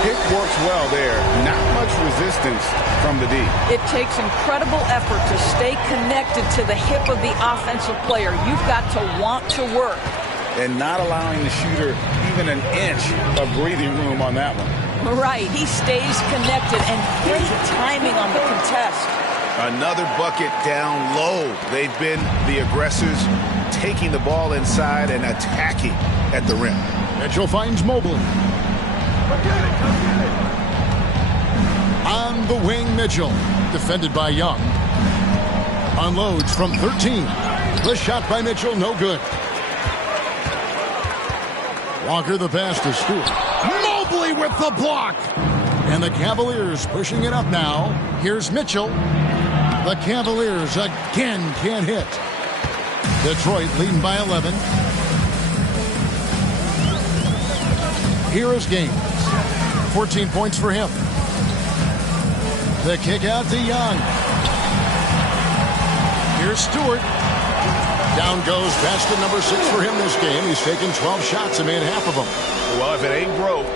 It works well there. Not much resistance from the D. It takes incredible effort to stay connected to the hip of the offensive player. You've got to want to work. And not allowing the shooter even an inch of breathing room on that one. Right. He stays connected and great timing on the contest. Another bucket down low. They've been the aggressors, taking the ball inside and attacking at the rim. Mitchell finds Mobley. On the wing, Mitchell. Defended by Young. Unloads from 13. The shot by Mitchell, no good. Walker the pass to Stewart. Mobley with the block. And the Cavaliers pushing it up now. Here's Mitchell. The Cavaliers again can't hit. Detroit leading by 11. Here is Gaines. 14 points for him. The kick out to Young. Here's Stewart. Down goes basket number 6 for him this game. He's taken 12 shots and made half of them. Well, if it ain't broke,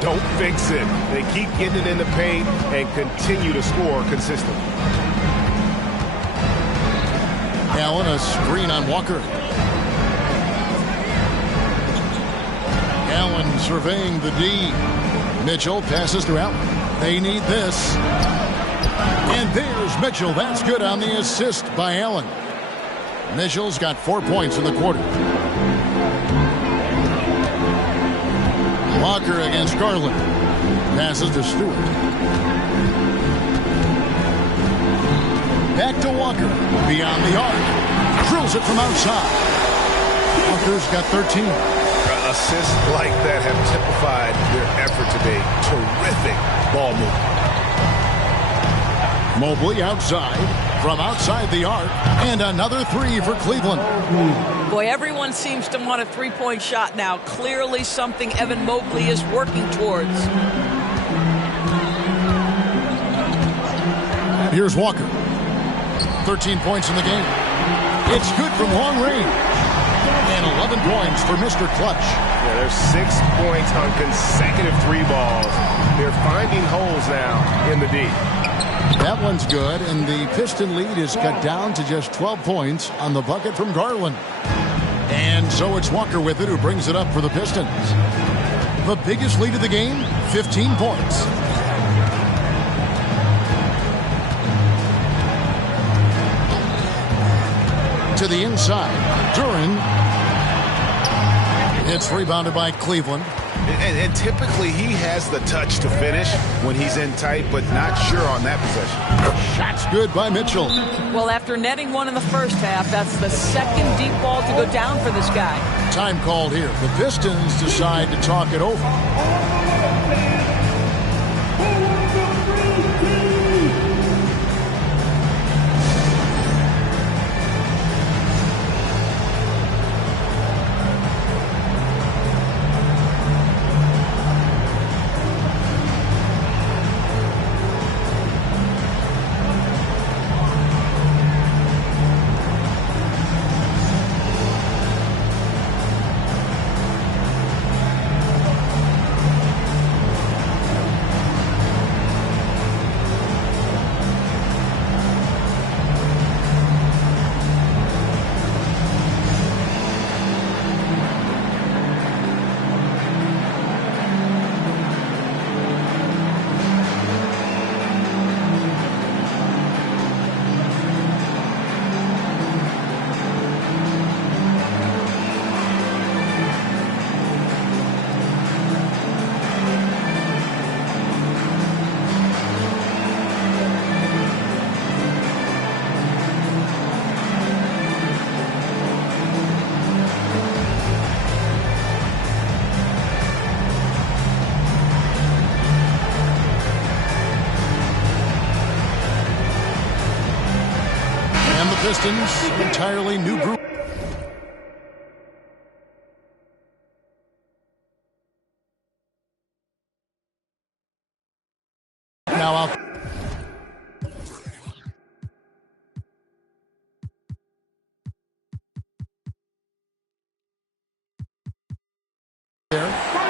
don't fix it. They keep getting it in the paint and continue to score consistently. Allen, a screen on Walker. Allen surveying the D. Mitchell passes to Allen. They need this. And there's Mitchell. That's good on the assist by Allen. Mitchell's got 4 points in the quarter. Walker against Garland. Passes to Stewart. Back to Walker. Beyond the arc. Drills it from outside. Walker's got 13. Assists like that have typified their effort today. Terrific ball movement. Mobley outside. From outside the arc. And another 3 for Cleveland. Boy, everyone seems to want a three-point shot now. Clearly something Evan Mobley is working towards. Here's Walker. 13 points in the game. It's good from long range. And 11 points for Mr. Clutch. Yeah, there's 6 points on consecutive 3 balls. They're finding holes now in the D. That one's good, and the Piston lead is cut down to just 12 points on the bucket from Garland. And so it's Walker with it who brings it up for the Pistons. The biggest lead of the game, 15 points. To the inside, Duran. It's rebounded by Cleveland. And typically he has the touch to finish when he's in tight, but not sure on that possession. Shot's good by Mitchell. Well, after netting one in the first half, that's the second deep ball to go down for this guy. Time called here. The Pistons decide to talk it over. Pistons, entirely new group. Now out.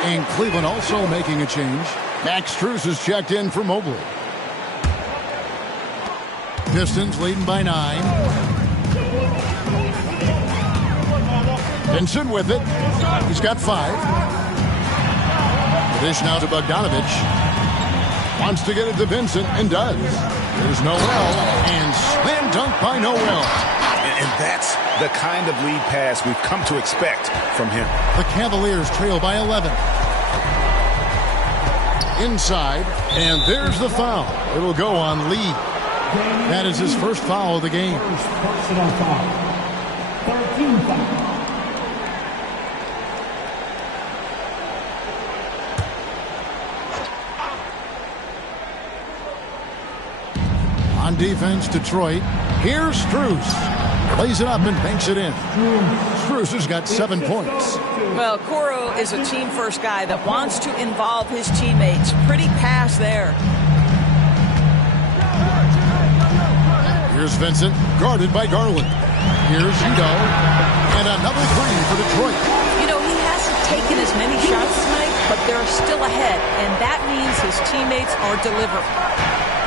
And Cleveland also making a change. Max Strus is checked in for Mobley. Pistons leading by 9. Vincent with it. He's got 5. The dish now to Bogdanovich. Wants to get it to Vincent and does. There's Noel, and slam dunk by Noel. And that's the kind of lead pass we've come to expect from him. The Cavaliers trail by 11. Inside, and there's the foul. It'll go on Lee. That is his first foul of the game. Personal foul. 13 foul. On defense, Detroit. Here's Strus. Plays it up and banks it in. Strus has got 7 points. Well, Coro is a team-first guy that wants to involve his teammates. Pretty pass there. Here's Vincent, guarded by Garland. Here's Udo, and another three for Detroit. You know, he hasn't taken as many shots tonight, but they're still ahead, and that means his teammates are delivering.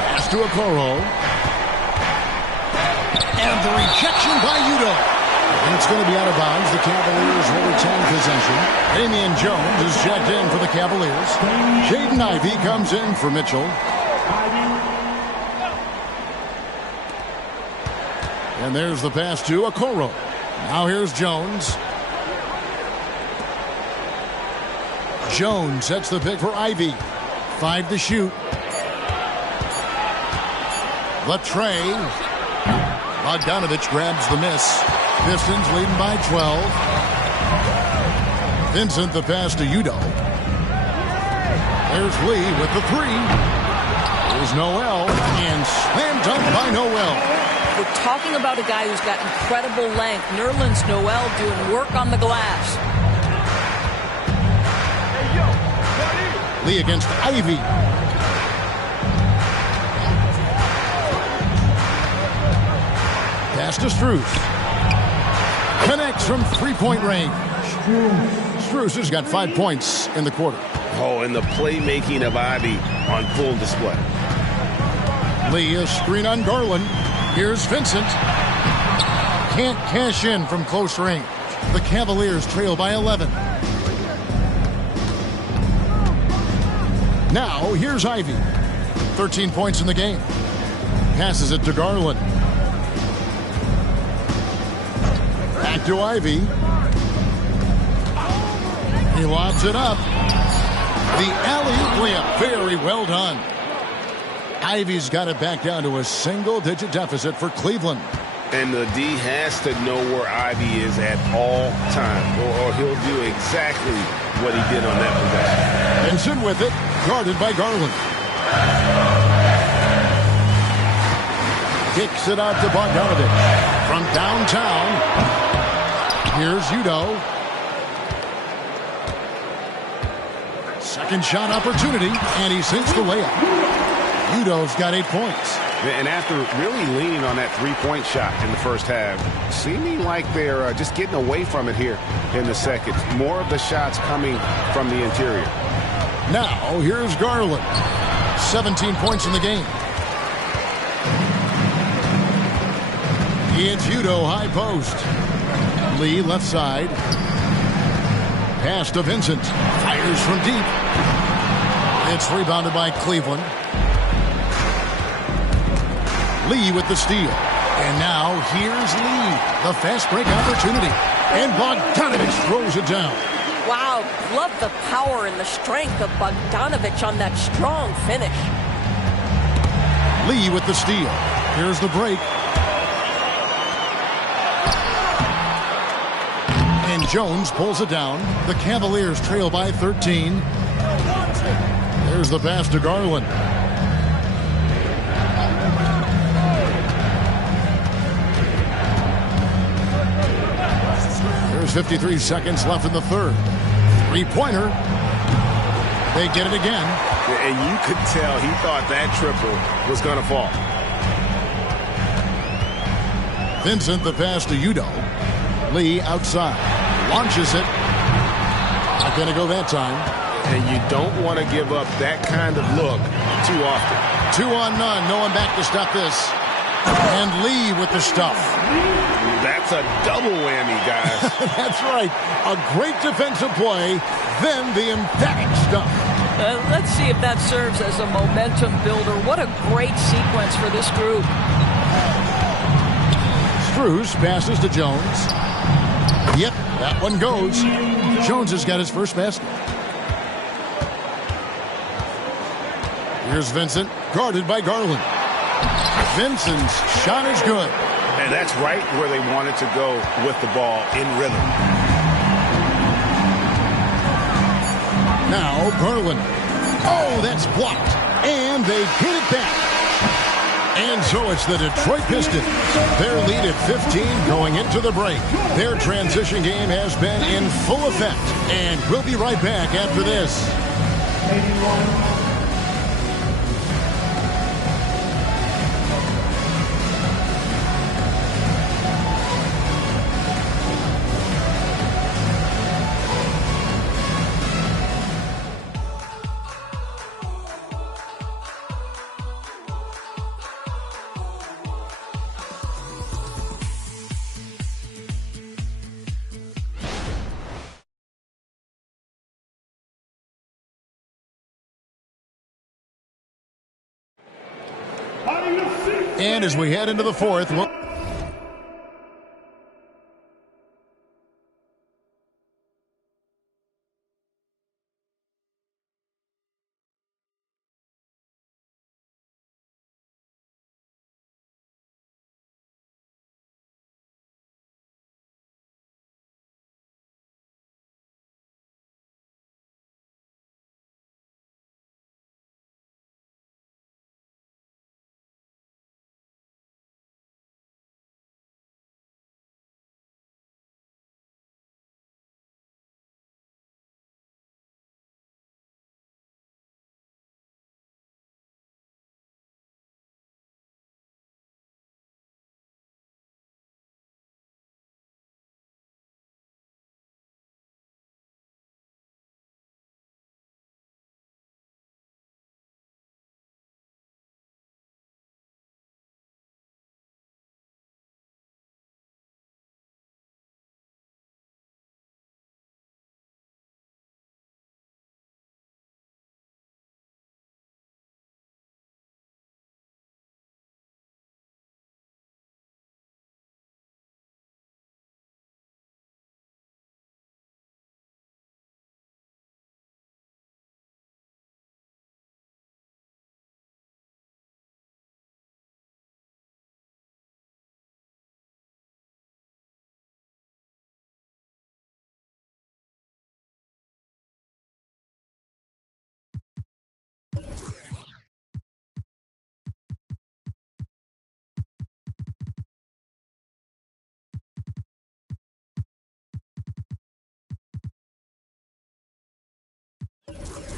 Pass to Okoro. And the rejection by Udo. And it's going to be out of bounds. The Cavaliers will retain possession. Damian Jones is checked in for the Cavaliers. Jaden Ivey comes in for Mitchell. And there's the pass to Okoro. Now here's Jones. Jones sets the pick for Ivey. 5 to shoot. Latrey. Bogdanovich grabs the miss. Pistons leading by 12. Vincent the pass to Udo. There's Lee with the three. There's Noel, and slam dunk by Noel. We're talking about a guy who's got incredible length. Nerlens Noel doing work on the glass. Lee against Ivey. Pass to Strus. Connects from three-point range. Strus has got 5 points in the quarter. Oh, and the playmaking of Ivey on full display. Lee, a screen on Garland. Here's Vincent. Can't cash in from close range. The Cavaliers trail by 11. Now, here's Ivey. 13 points in the game. Passes it to Garland. Back to Ivey. He lobs it up. The alley-oop layup. Very well done. Ivey's got it back down to a single-digit deficit for Cleveland. And the D has to know where Ivey is at all times, or he'll do exactly what he did on that possession. Vincent with it, guarded by Garland. Kicks it out to Bogdanovich. From downtown, here's Udo. Second shot opportunity, and he sinks the layup. Udo's got 8 points. And after really leaning on that three-point shot in the first half, seeming like they're just getting away from it here in the second. More of the shots coming from the interior. Now, here's Garland. 17 points in the game. It's Udo, high post. Lee, left side. Pass to Vincent. Fires from deep. It's rebounded by Cleveland. Lee with the steal. And now here's Lee. The fast break opportunity. And Bogdanovich throws it down. Wow, love the power and the strength of Bogdanovich on that strong finish. Lee with the steal. Here's the break. And Jones pulls it down. The Cavaliers trail by 13. There's the pass to Garland. There's 53 seconds left in the third. Three-pointer. They get it again. And you could tell he thought that triple was going to fall. Vincent the pass to Udo. Lee outside. Launches it. Not going to go that time. And you don't want to give up that kind of look too often. 2 on none. No one back to stop this. And Lee with the stuff. That's a double whammy, guys. That's right. A great defensive play, then the emphatic stuff. Let's see if that serves as a momentum builder. What a great sequence for this group. Strus passes to Jones. Yep, that one goes. Jones has got his first basket. Here's Vincent, guarded by Garland. Vincent's shot is good. And that's right where they wanted to go with the ball, in rhythm. Now Garland. Oh, that's blocked. And they get it back. And so it's the Detroit Pistons. Their lead at 15 going into the break. Their transition game has been in full effect. And we'll be right back after this. And as we head into the fourth, we'll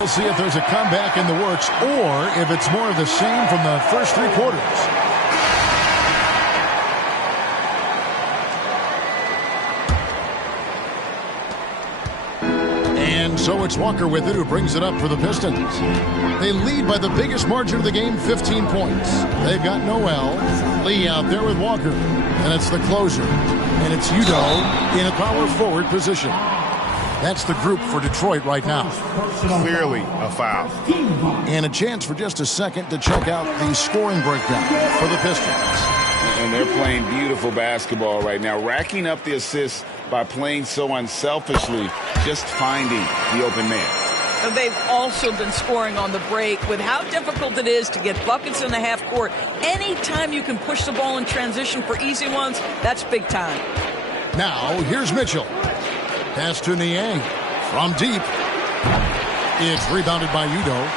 see if there's a comeback in the works or if it's more of the same from the first three quarters. And so it's Walker with it who brings it up for the Pistons. They lead by the biggest margin of the game, 15 points. They've got Noel, Lee out there with Walker. And it's the closer. And it's Udoh in a power forward position. That's the group for Detroit right now. Clearly a foul. And a chance for just a second to check out the scoring breakdown for the Pistons. And they're playing beautiful basketball right now, racking up the assists by playing so unselfishly, just finding the open man. And they've also been scoring on the break with how difficult it is to get buckets in the half court. Anytime you can push the ball in transition for easy ones, that's big time. Now, here's Mitchell. Pass to Niang from deep. It's rebounded by Udoh.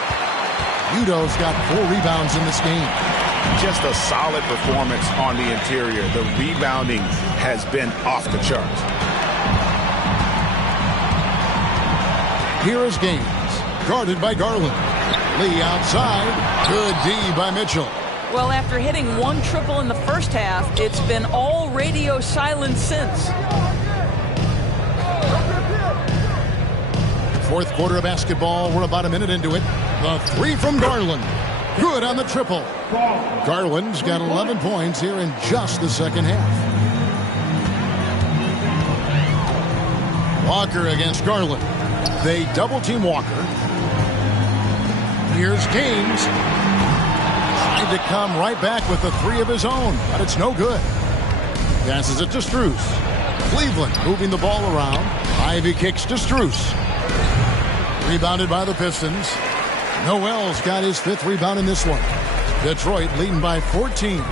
Udoh's got 4 rebounds in this game. Just a solid performance on the interior. The rebounding has been off the charts. Here is Gaines, guarded by Garland. Lee outside. Good D by Mitchell. Well, after hitting 1 triple in the first half, it's been all radio silence since. Fourth quarter of basketball. We're about a minute into it. The 3 from Garland. Good on the triple. Garland's got 11 points here in just the second half. Walker against Garland. They double-team Walker. Here's Gaines. Trying to come right back with the three of his own, but it's no good. Passes it to Strus. Cleveland moving the ball around. Ivy kicks to Strus. Rebounded by the Pistons. Noel's got his 5th rebound in this one. Detroit leading by 14.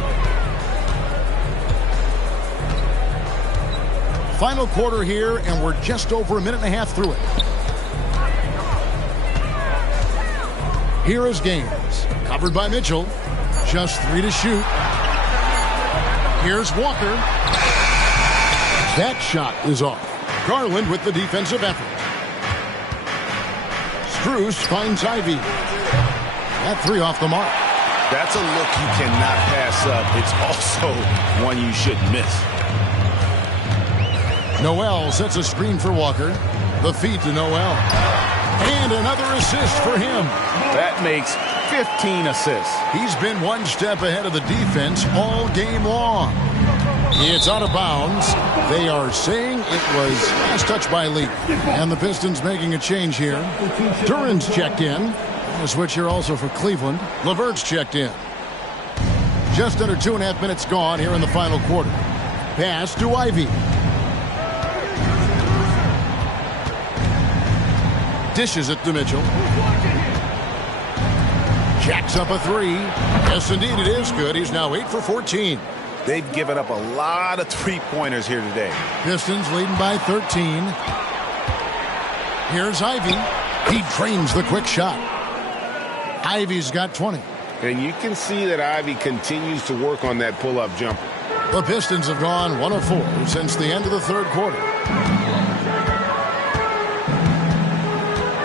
Final quarter here, and we're just over a minute and a half through it. Here is Gaines. Covered by Mitchell. Just 3 to shoot. Here's Walker. That shot is off. Garland with the defensive effort. Strus finds Ivy. That 3 off the mark. That's a look you cannot pass up. It's also one you shouldn't miss. Noel sets a screen for Walker. The feed to Noel. And another assist for him. That makes 15 assists. He's been one step ahead of the defense all game long. It's out of bounds. They are saying it was last touch by Lee. And the Pistons making a change here. Duran's checked in. A switch here also for Cleveland. LeVert's checked in. Just under 2.5 minutes gone here in the final quarter. Pass to Ivy. Dishes it to Mitchell. Jacks up a 3. Yes, indeed, it is good. He's now 8 for 14. They've given up a lot of three-pointers here today. Pistons leading by 13. Here's Ivy. He drains the quick shot. Ivy's got 20. And you can see that Ivy continues to work on that pull-up jumper. The Pistons have gone 1 of 4 since the end of the third quarter.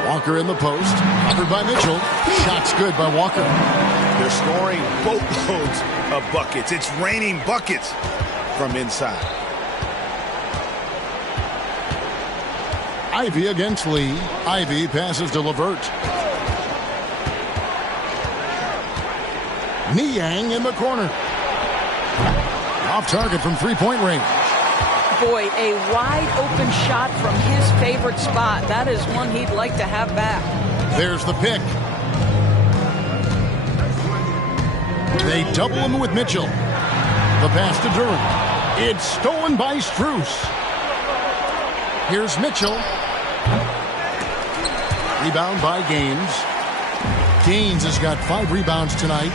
Walker in the post. Covered by Mitchell. Shot's good by Walker. They're scoring boatloads of buckets. It's raining buckets from inside. Ivy against Lee. Ivy passes to LeVert. Niang in the corner. Off target from three-point range. Boy, a wide open shot from his favorite spot. That is one he'd like to have back. There's the pick. They double him with Mitchell. The pass to Duran. It's stolen by Strus. Here's Mitchell. Rebound by Gaines. Gaines has got 5 rebounds tonight.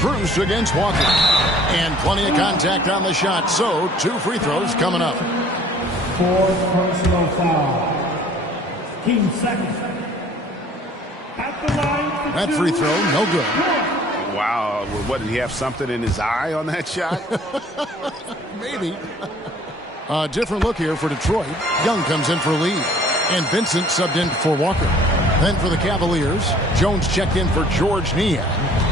Strus against Walker. And plenty of contact on the shot. So 2 free throws coming up. 4 personal foul. Team second. At the line. That free throw, no good. Wow. What, did he have something in his eye on that shot? Maybe. A different look here for Detroit. Young comes in for Lee. And Vincent subbed in for Walker. Then for the Cavaliers, Jones checked in for George Niang.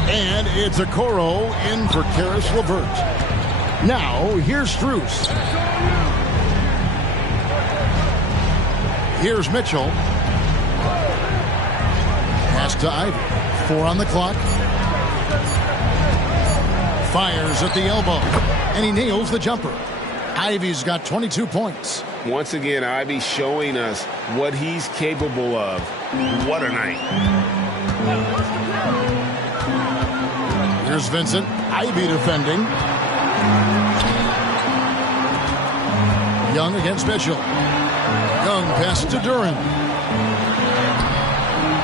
And it's Okoro in for Karis LeVert. Now, here's Strus. Here's Mitchell. Pass to Ivy. 4 on the clock. Fires at the elbow. And he nails the jumper. Ivy's got 22 points. Once again, Ivy showing us what he's capable of. What a night. Here's Vincent. Ivy defending. Young against Mitchell. Young pass to Duran.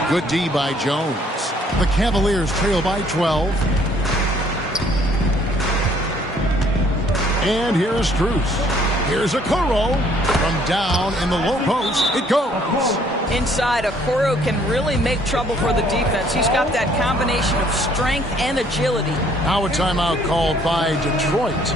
Good D by Jones. The Cavaliers trail by 12. And here is Strus. Here's Okoro. From down in the low post, it goes. Inside, Okoro can really make trouble for the defense. He's got that combination of strength and agility. Now a timeout called by Detroit.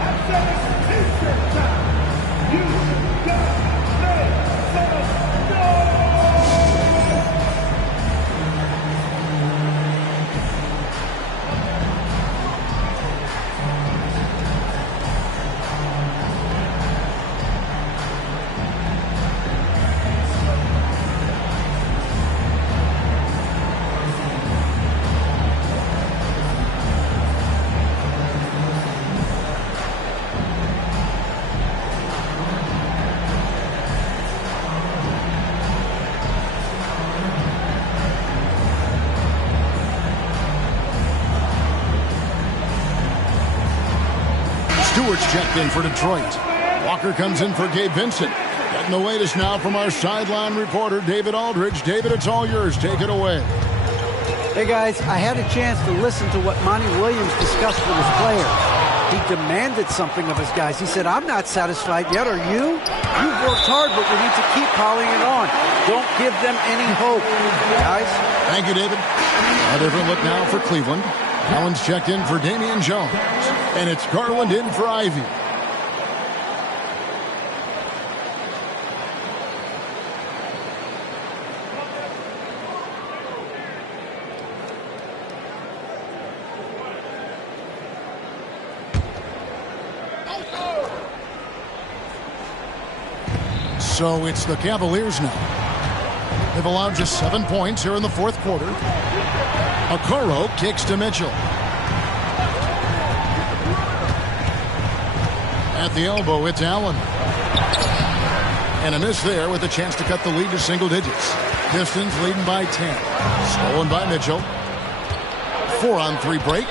Stewart's checked in for Detroit. Walker comes in for Gabe Vincent. Getting the latest now from our sideline reporter, David Aldridge. David, it's all yours. Take it away. Hey, guys, I had a chance to listen to what Monty Williams discussed with his players. He demanded something of his guys. He said, I'm not satisfied yet, are you? You've worked hard, but we need to keep piling it on. Don't give them any hope, guys. Thank you, David. A different look now for Cleveland. Allen's checked in for Damian Jones. And it's Garland in for Ivy. So it's the Cavaliers now. They've allowed just 7 points here in the fourth quarter. Okoro kicks to Mitchell. At the elbow, it's Allen. And a miss there with a chance to cut the lead to single digits. Pistons leading by 10. Stolen by Mitchell. 4-on-3 break.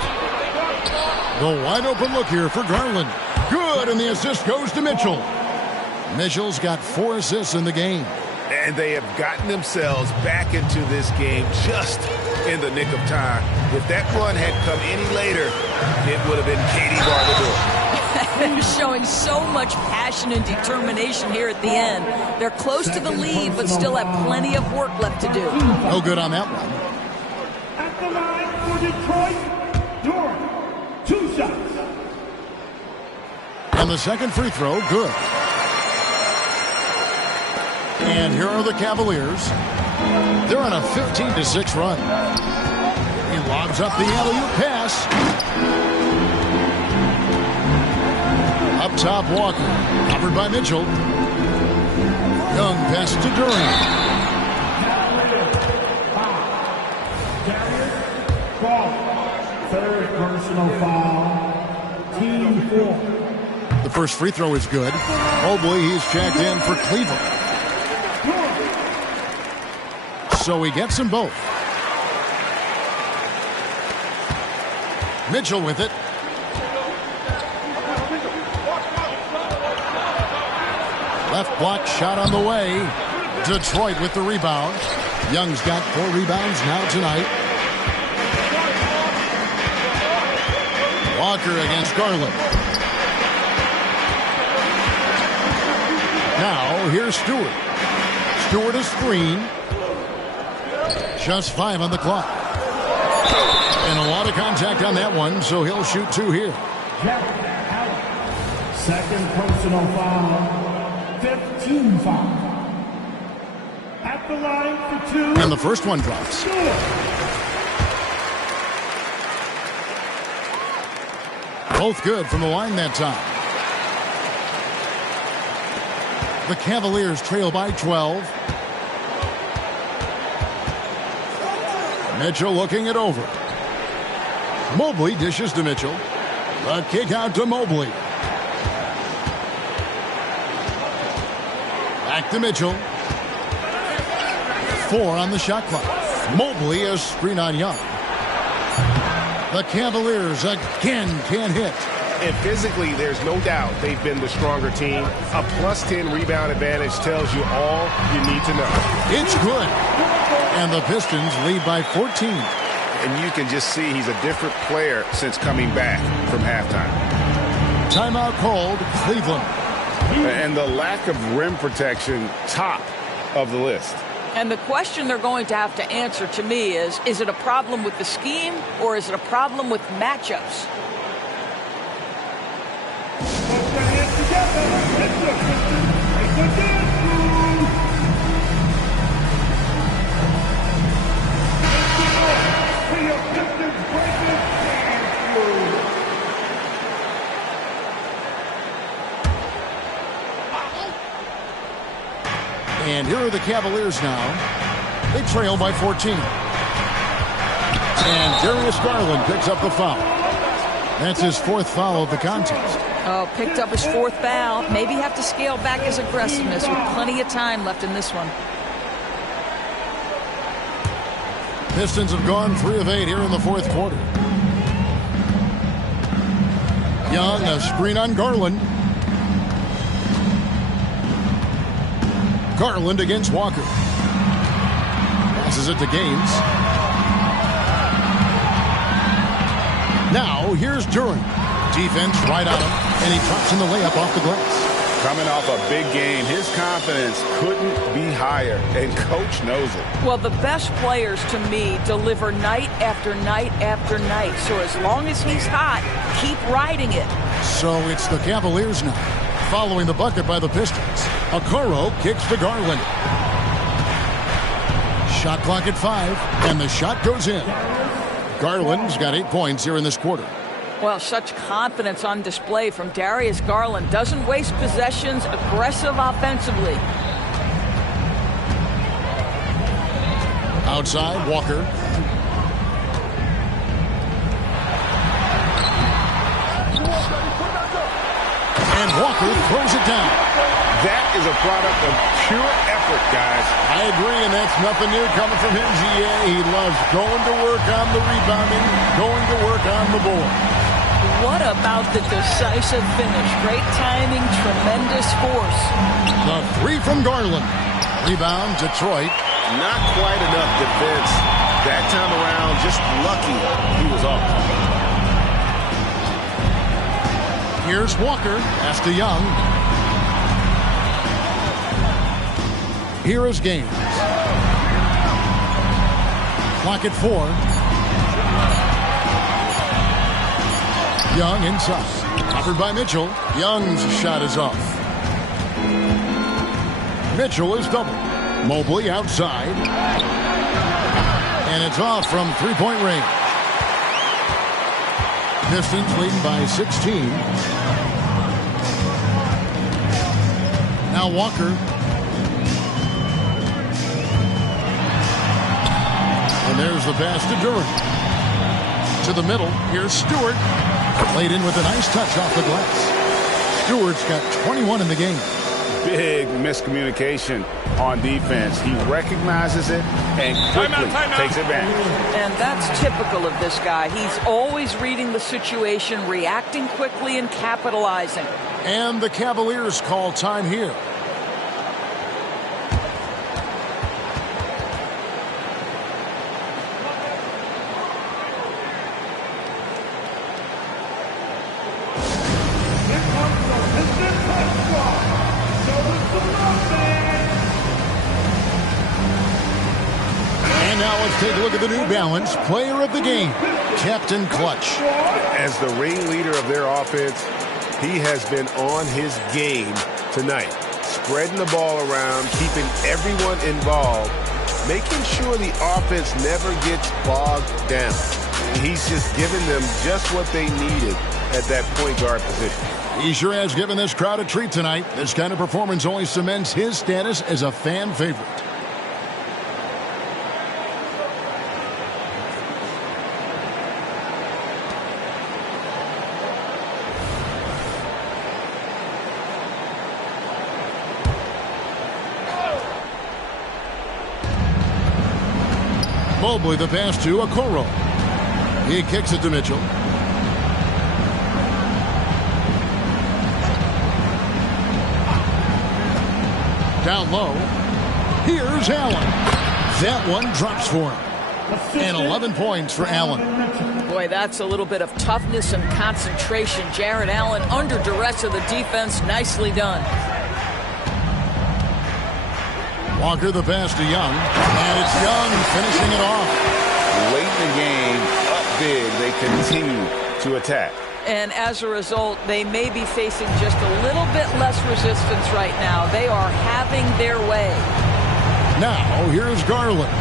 The wide open look here for Garland. Good, and the assist goes to Mitchell. Mitchell's got 4 assists in the game. And they have gotten themselves back into this game just in the nick of time. If that run had come any later, it would have been Katie bar the door. They're showing so much passion and determination here at the end. They're close to the lead, but still have plenty of work left to do. No good on that one. At the line for Detroit, Jordan, 2 shots. And the second free throw, good. And here are the Cavaliers. They're on a 15-6 run. He lobs up the alley-oop pass. Up top, Walker. Covered by Mitchell. Young pass to Durant. Third personal foul. Team 4. The first free throw is good. Mobley, he's checked in for Cleveland. So he gets them both. Mitchell with it. Left block shot on the way. Detroit with the rebound. Young's got 4 rebounds now tonight. Walker against Garland. Now here's Stewart. Stewart a screen. Just 5 on the clock. And a lot of contact on that one, so he'll shoot 2 here. Second personal foul. 15 foul. At the line for 2. And the first one drops. Both good from the line that time. The Cavaliers trail by 12. Mitchell looking it over. Mobley dishes to Mitchell. The kick out to Mobley. Back to Mitchell. 4 on the shot clock. Mobley is screen on Young. The Cavaliers again can't hit. And physically, there's no doubt they've been the stronger team. A +10 rebound advantage tells you all you need to know. It's good. And the Pistons lead by 14. And you can just see he's a different player since coming back from halftime. Timeout called, Cleveland. And the lack of rim protection, top of the list. And the question they're going to have to answer to me is it a problem with the scheme or is it a problem with matchups? Put your hands together. It's the Pistons. Make the dance move. To your Pistons breakers dance move. And here are the Cavaliers now. They trail by 14. And Darius Garland picks up the foul. That's his 4th foul of the contest. Oh, picked up his 4th foul. Maybe have to scale back his aggressiveness with plenty of time left in this one. Pistons have gone 3 of 8 here in the 4th quarter. Young, a screen on Garland. Garland against Walker. Passes it to Gaines. Now, here's Duran. Defense right on him, and he drops in the layup off the glass. Coming off a big game, his confidence couldn't be higher, and Coach knows it. Well, the best players, to me, deliver night after night after night. So as long as he's hot, keep riding it. So it's the Cavaliers now, following the bucket by the Pistons. Okoro kicks to Garland. Shot clock at 5, and the shot goes in. Garland's got 8 points here in this quarter. Well, such confidence on display from Darius Garland. Doesn't waste possessions, aggressive offensively. Outside, Walker. And Walker throws it down. That is a product of pure effort, guys. I agree, and that's nothing new coming from him, GA. He loves going to work on the rebounding, going to work on the board. What about the decisive finish? Great timing, tremendous force. The 3 from Garland. Rebound, Detroit. Not quite enough defense. That time around, just lucky he was off. Here's Walker. Pass to Young. Here is Gaines. Clock at 4. Young inside. Covered by Mitchell. Young's shot is off. Mitchell is doubled. Mobley outside. And it's off from three-point range. Pistons leading by 16. Now Walker. And there's the pass to Duran. To the middle. Here's Stewart. Laid in with a nice touch off the glass. Stewart's got 21 in the game. Big miscommunication on defense. He recognizes it and quickly takes advantage. And that's typical of this guy. He's always reading the situation, reacting quickly, and capitalizing. And the Cavaliers call time here. Take a look at the New Balance player of the game, Captain Clutch. As the ringleader of their offense, he has been on his game tonight, spreading the ball around, keeping everyone involved, making sure the offense never gets bogged down. He's just giving them just what they needed at that point guard position. He sure has given this crowd a treat tonight. This kind of performance only cements his status as a fan favorite. Mobley the pass to Okoro. He kicks it to Mitchell. Down low. Here's Allen. That one drops for him. And 11 points for Allen. Boy, that's a little bit of toughness and concentration. Jarrett Allen under duress of the defense. Nicely done. Walker the pass to Young. And it's Young finishing it off. Late in the game, up big, they continue to attack. And as a result, they may be facing just a little bit less resistance right now. They are having their way. Now, here's Garland.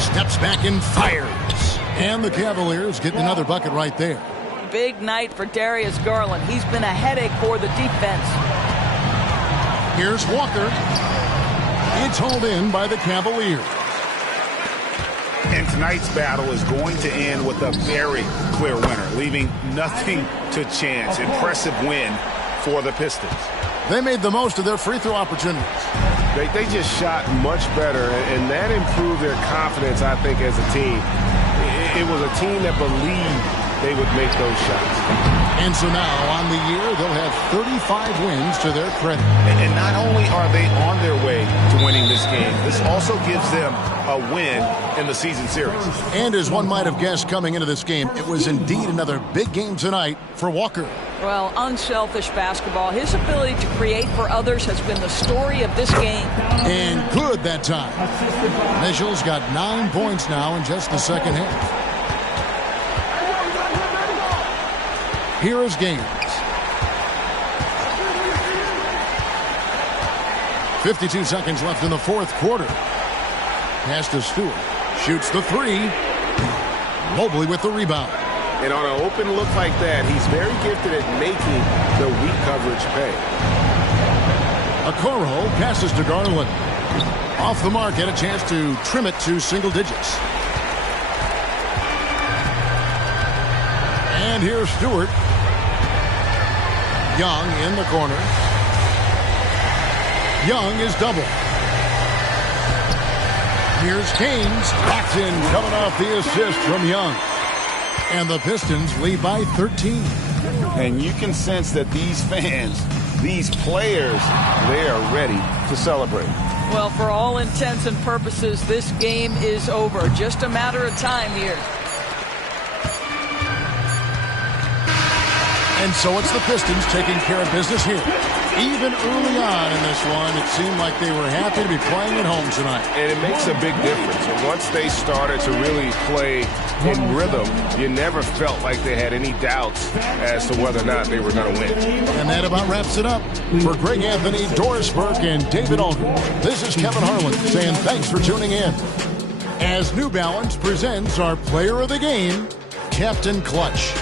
Steps back and fires. And the Cavaliers getting another bucket right there. Big night for Darius Garland. He's been a headache for the defense. Here's Walker. It's hauled in by the Cavaliers. And tonight's battle is going to end with a very clear winner, leaving nothing to chance. Impressive win for the Pistons. They made the most of their free throw opportunities. They just shot much better, and that improved their confidence, I think, as a team. It was a team that believed they would make those shots. And so now on the year, they'll have 35 wins to their credit. And not only are they on their way to winning this game, this also gives them a win in the season series. And as one might have guessed coming into this game, it was indeed another big game tonight for Walker. Well, unselfish basketball. His ability to create for others has been the story of this game. And good that time. Mitchell's got 9 points now in just the second half. Here is Gaines. 52 seconds left in the fourth quarter. Pass to Stewart. Shoots the three. Mobley with the rebound. And on an open look like that, he's very gifted at making the weak coverage pay. Okoro passes to Garland. Off the mark, had a chance to trim it to single digits. And here's Stewart. Young in the corner. Young is double. Here's Gaines. Locked in, coming off the assist from Young. And the Pistons lead by 13. And you can sense that these fans, these players, they are ready to celebrate. Well, for all intents and purposes, this game is over. Just a matter of time here. And so it's the Pistons taking care of business here. Even early on in this one, it seemed like they were happy to be playing at home tonight. And it makes a big difference. And once they started to really play in rhythm, you never felt like they had any doubts as to whether or not they were going to win. And that about wraps it up. For Greg Anthony, Doris Burke, and David Aldridge, this is Kevin Harlan saying thanks for tuning in. As New Balance presents our player of the game, Captain Clutch.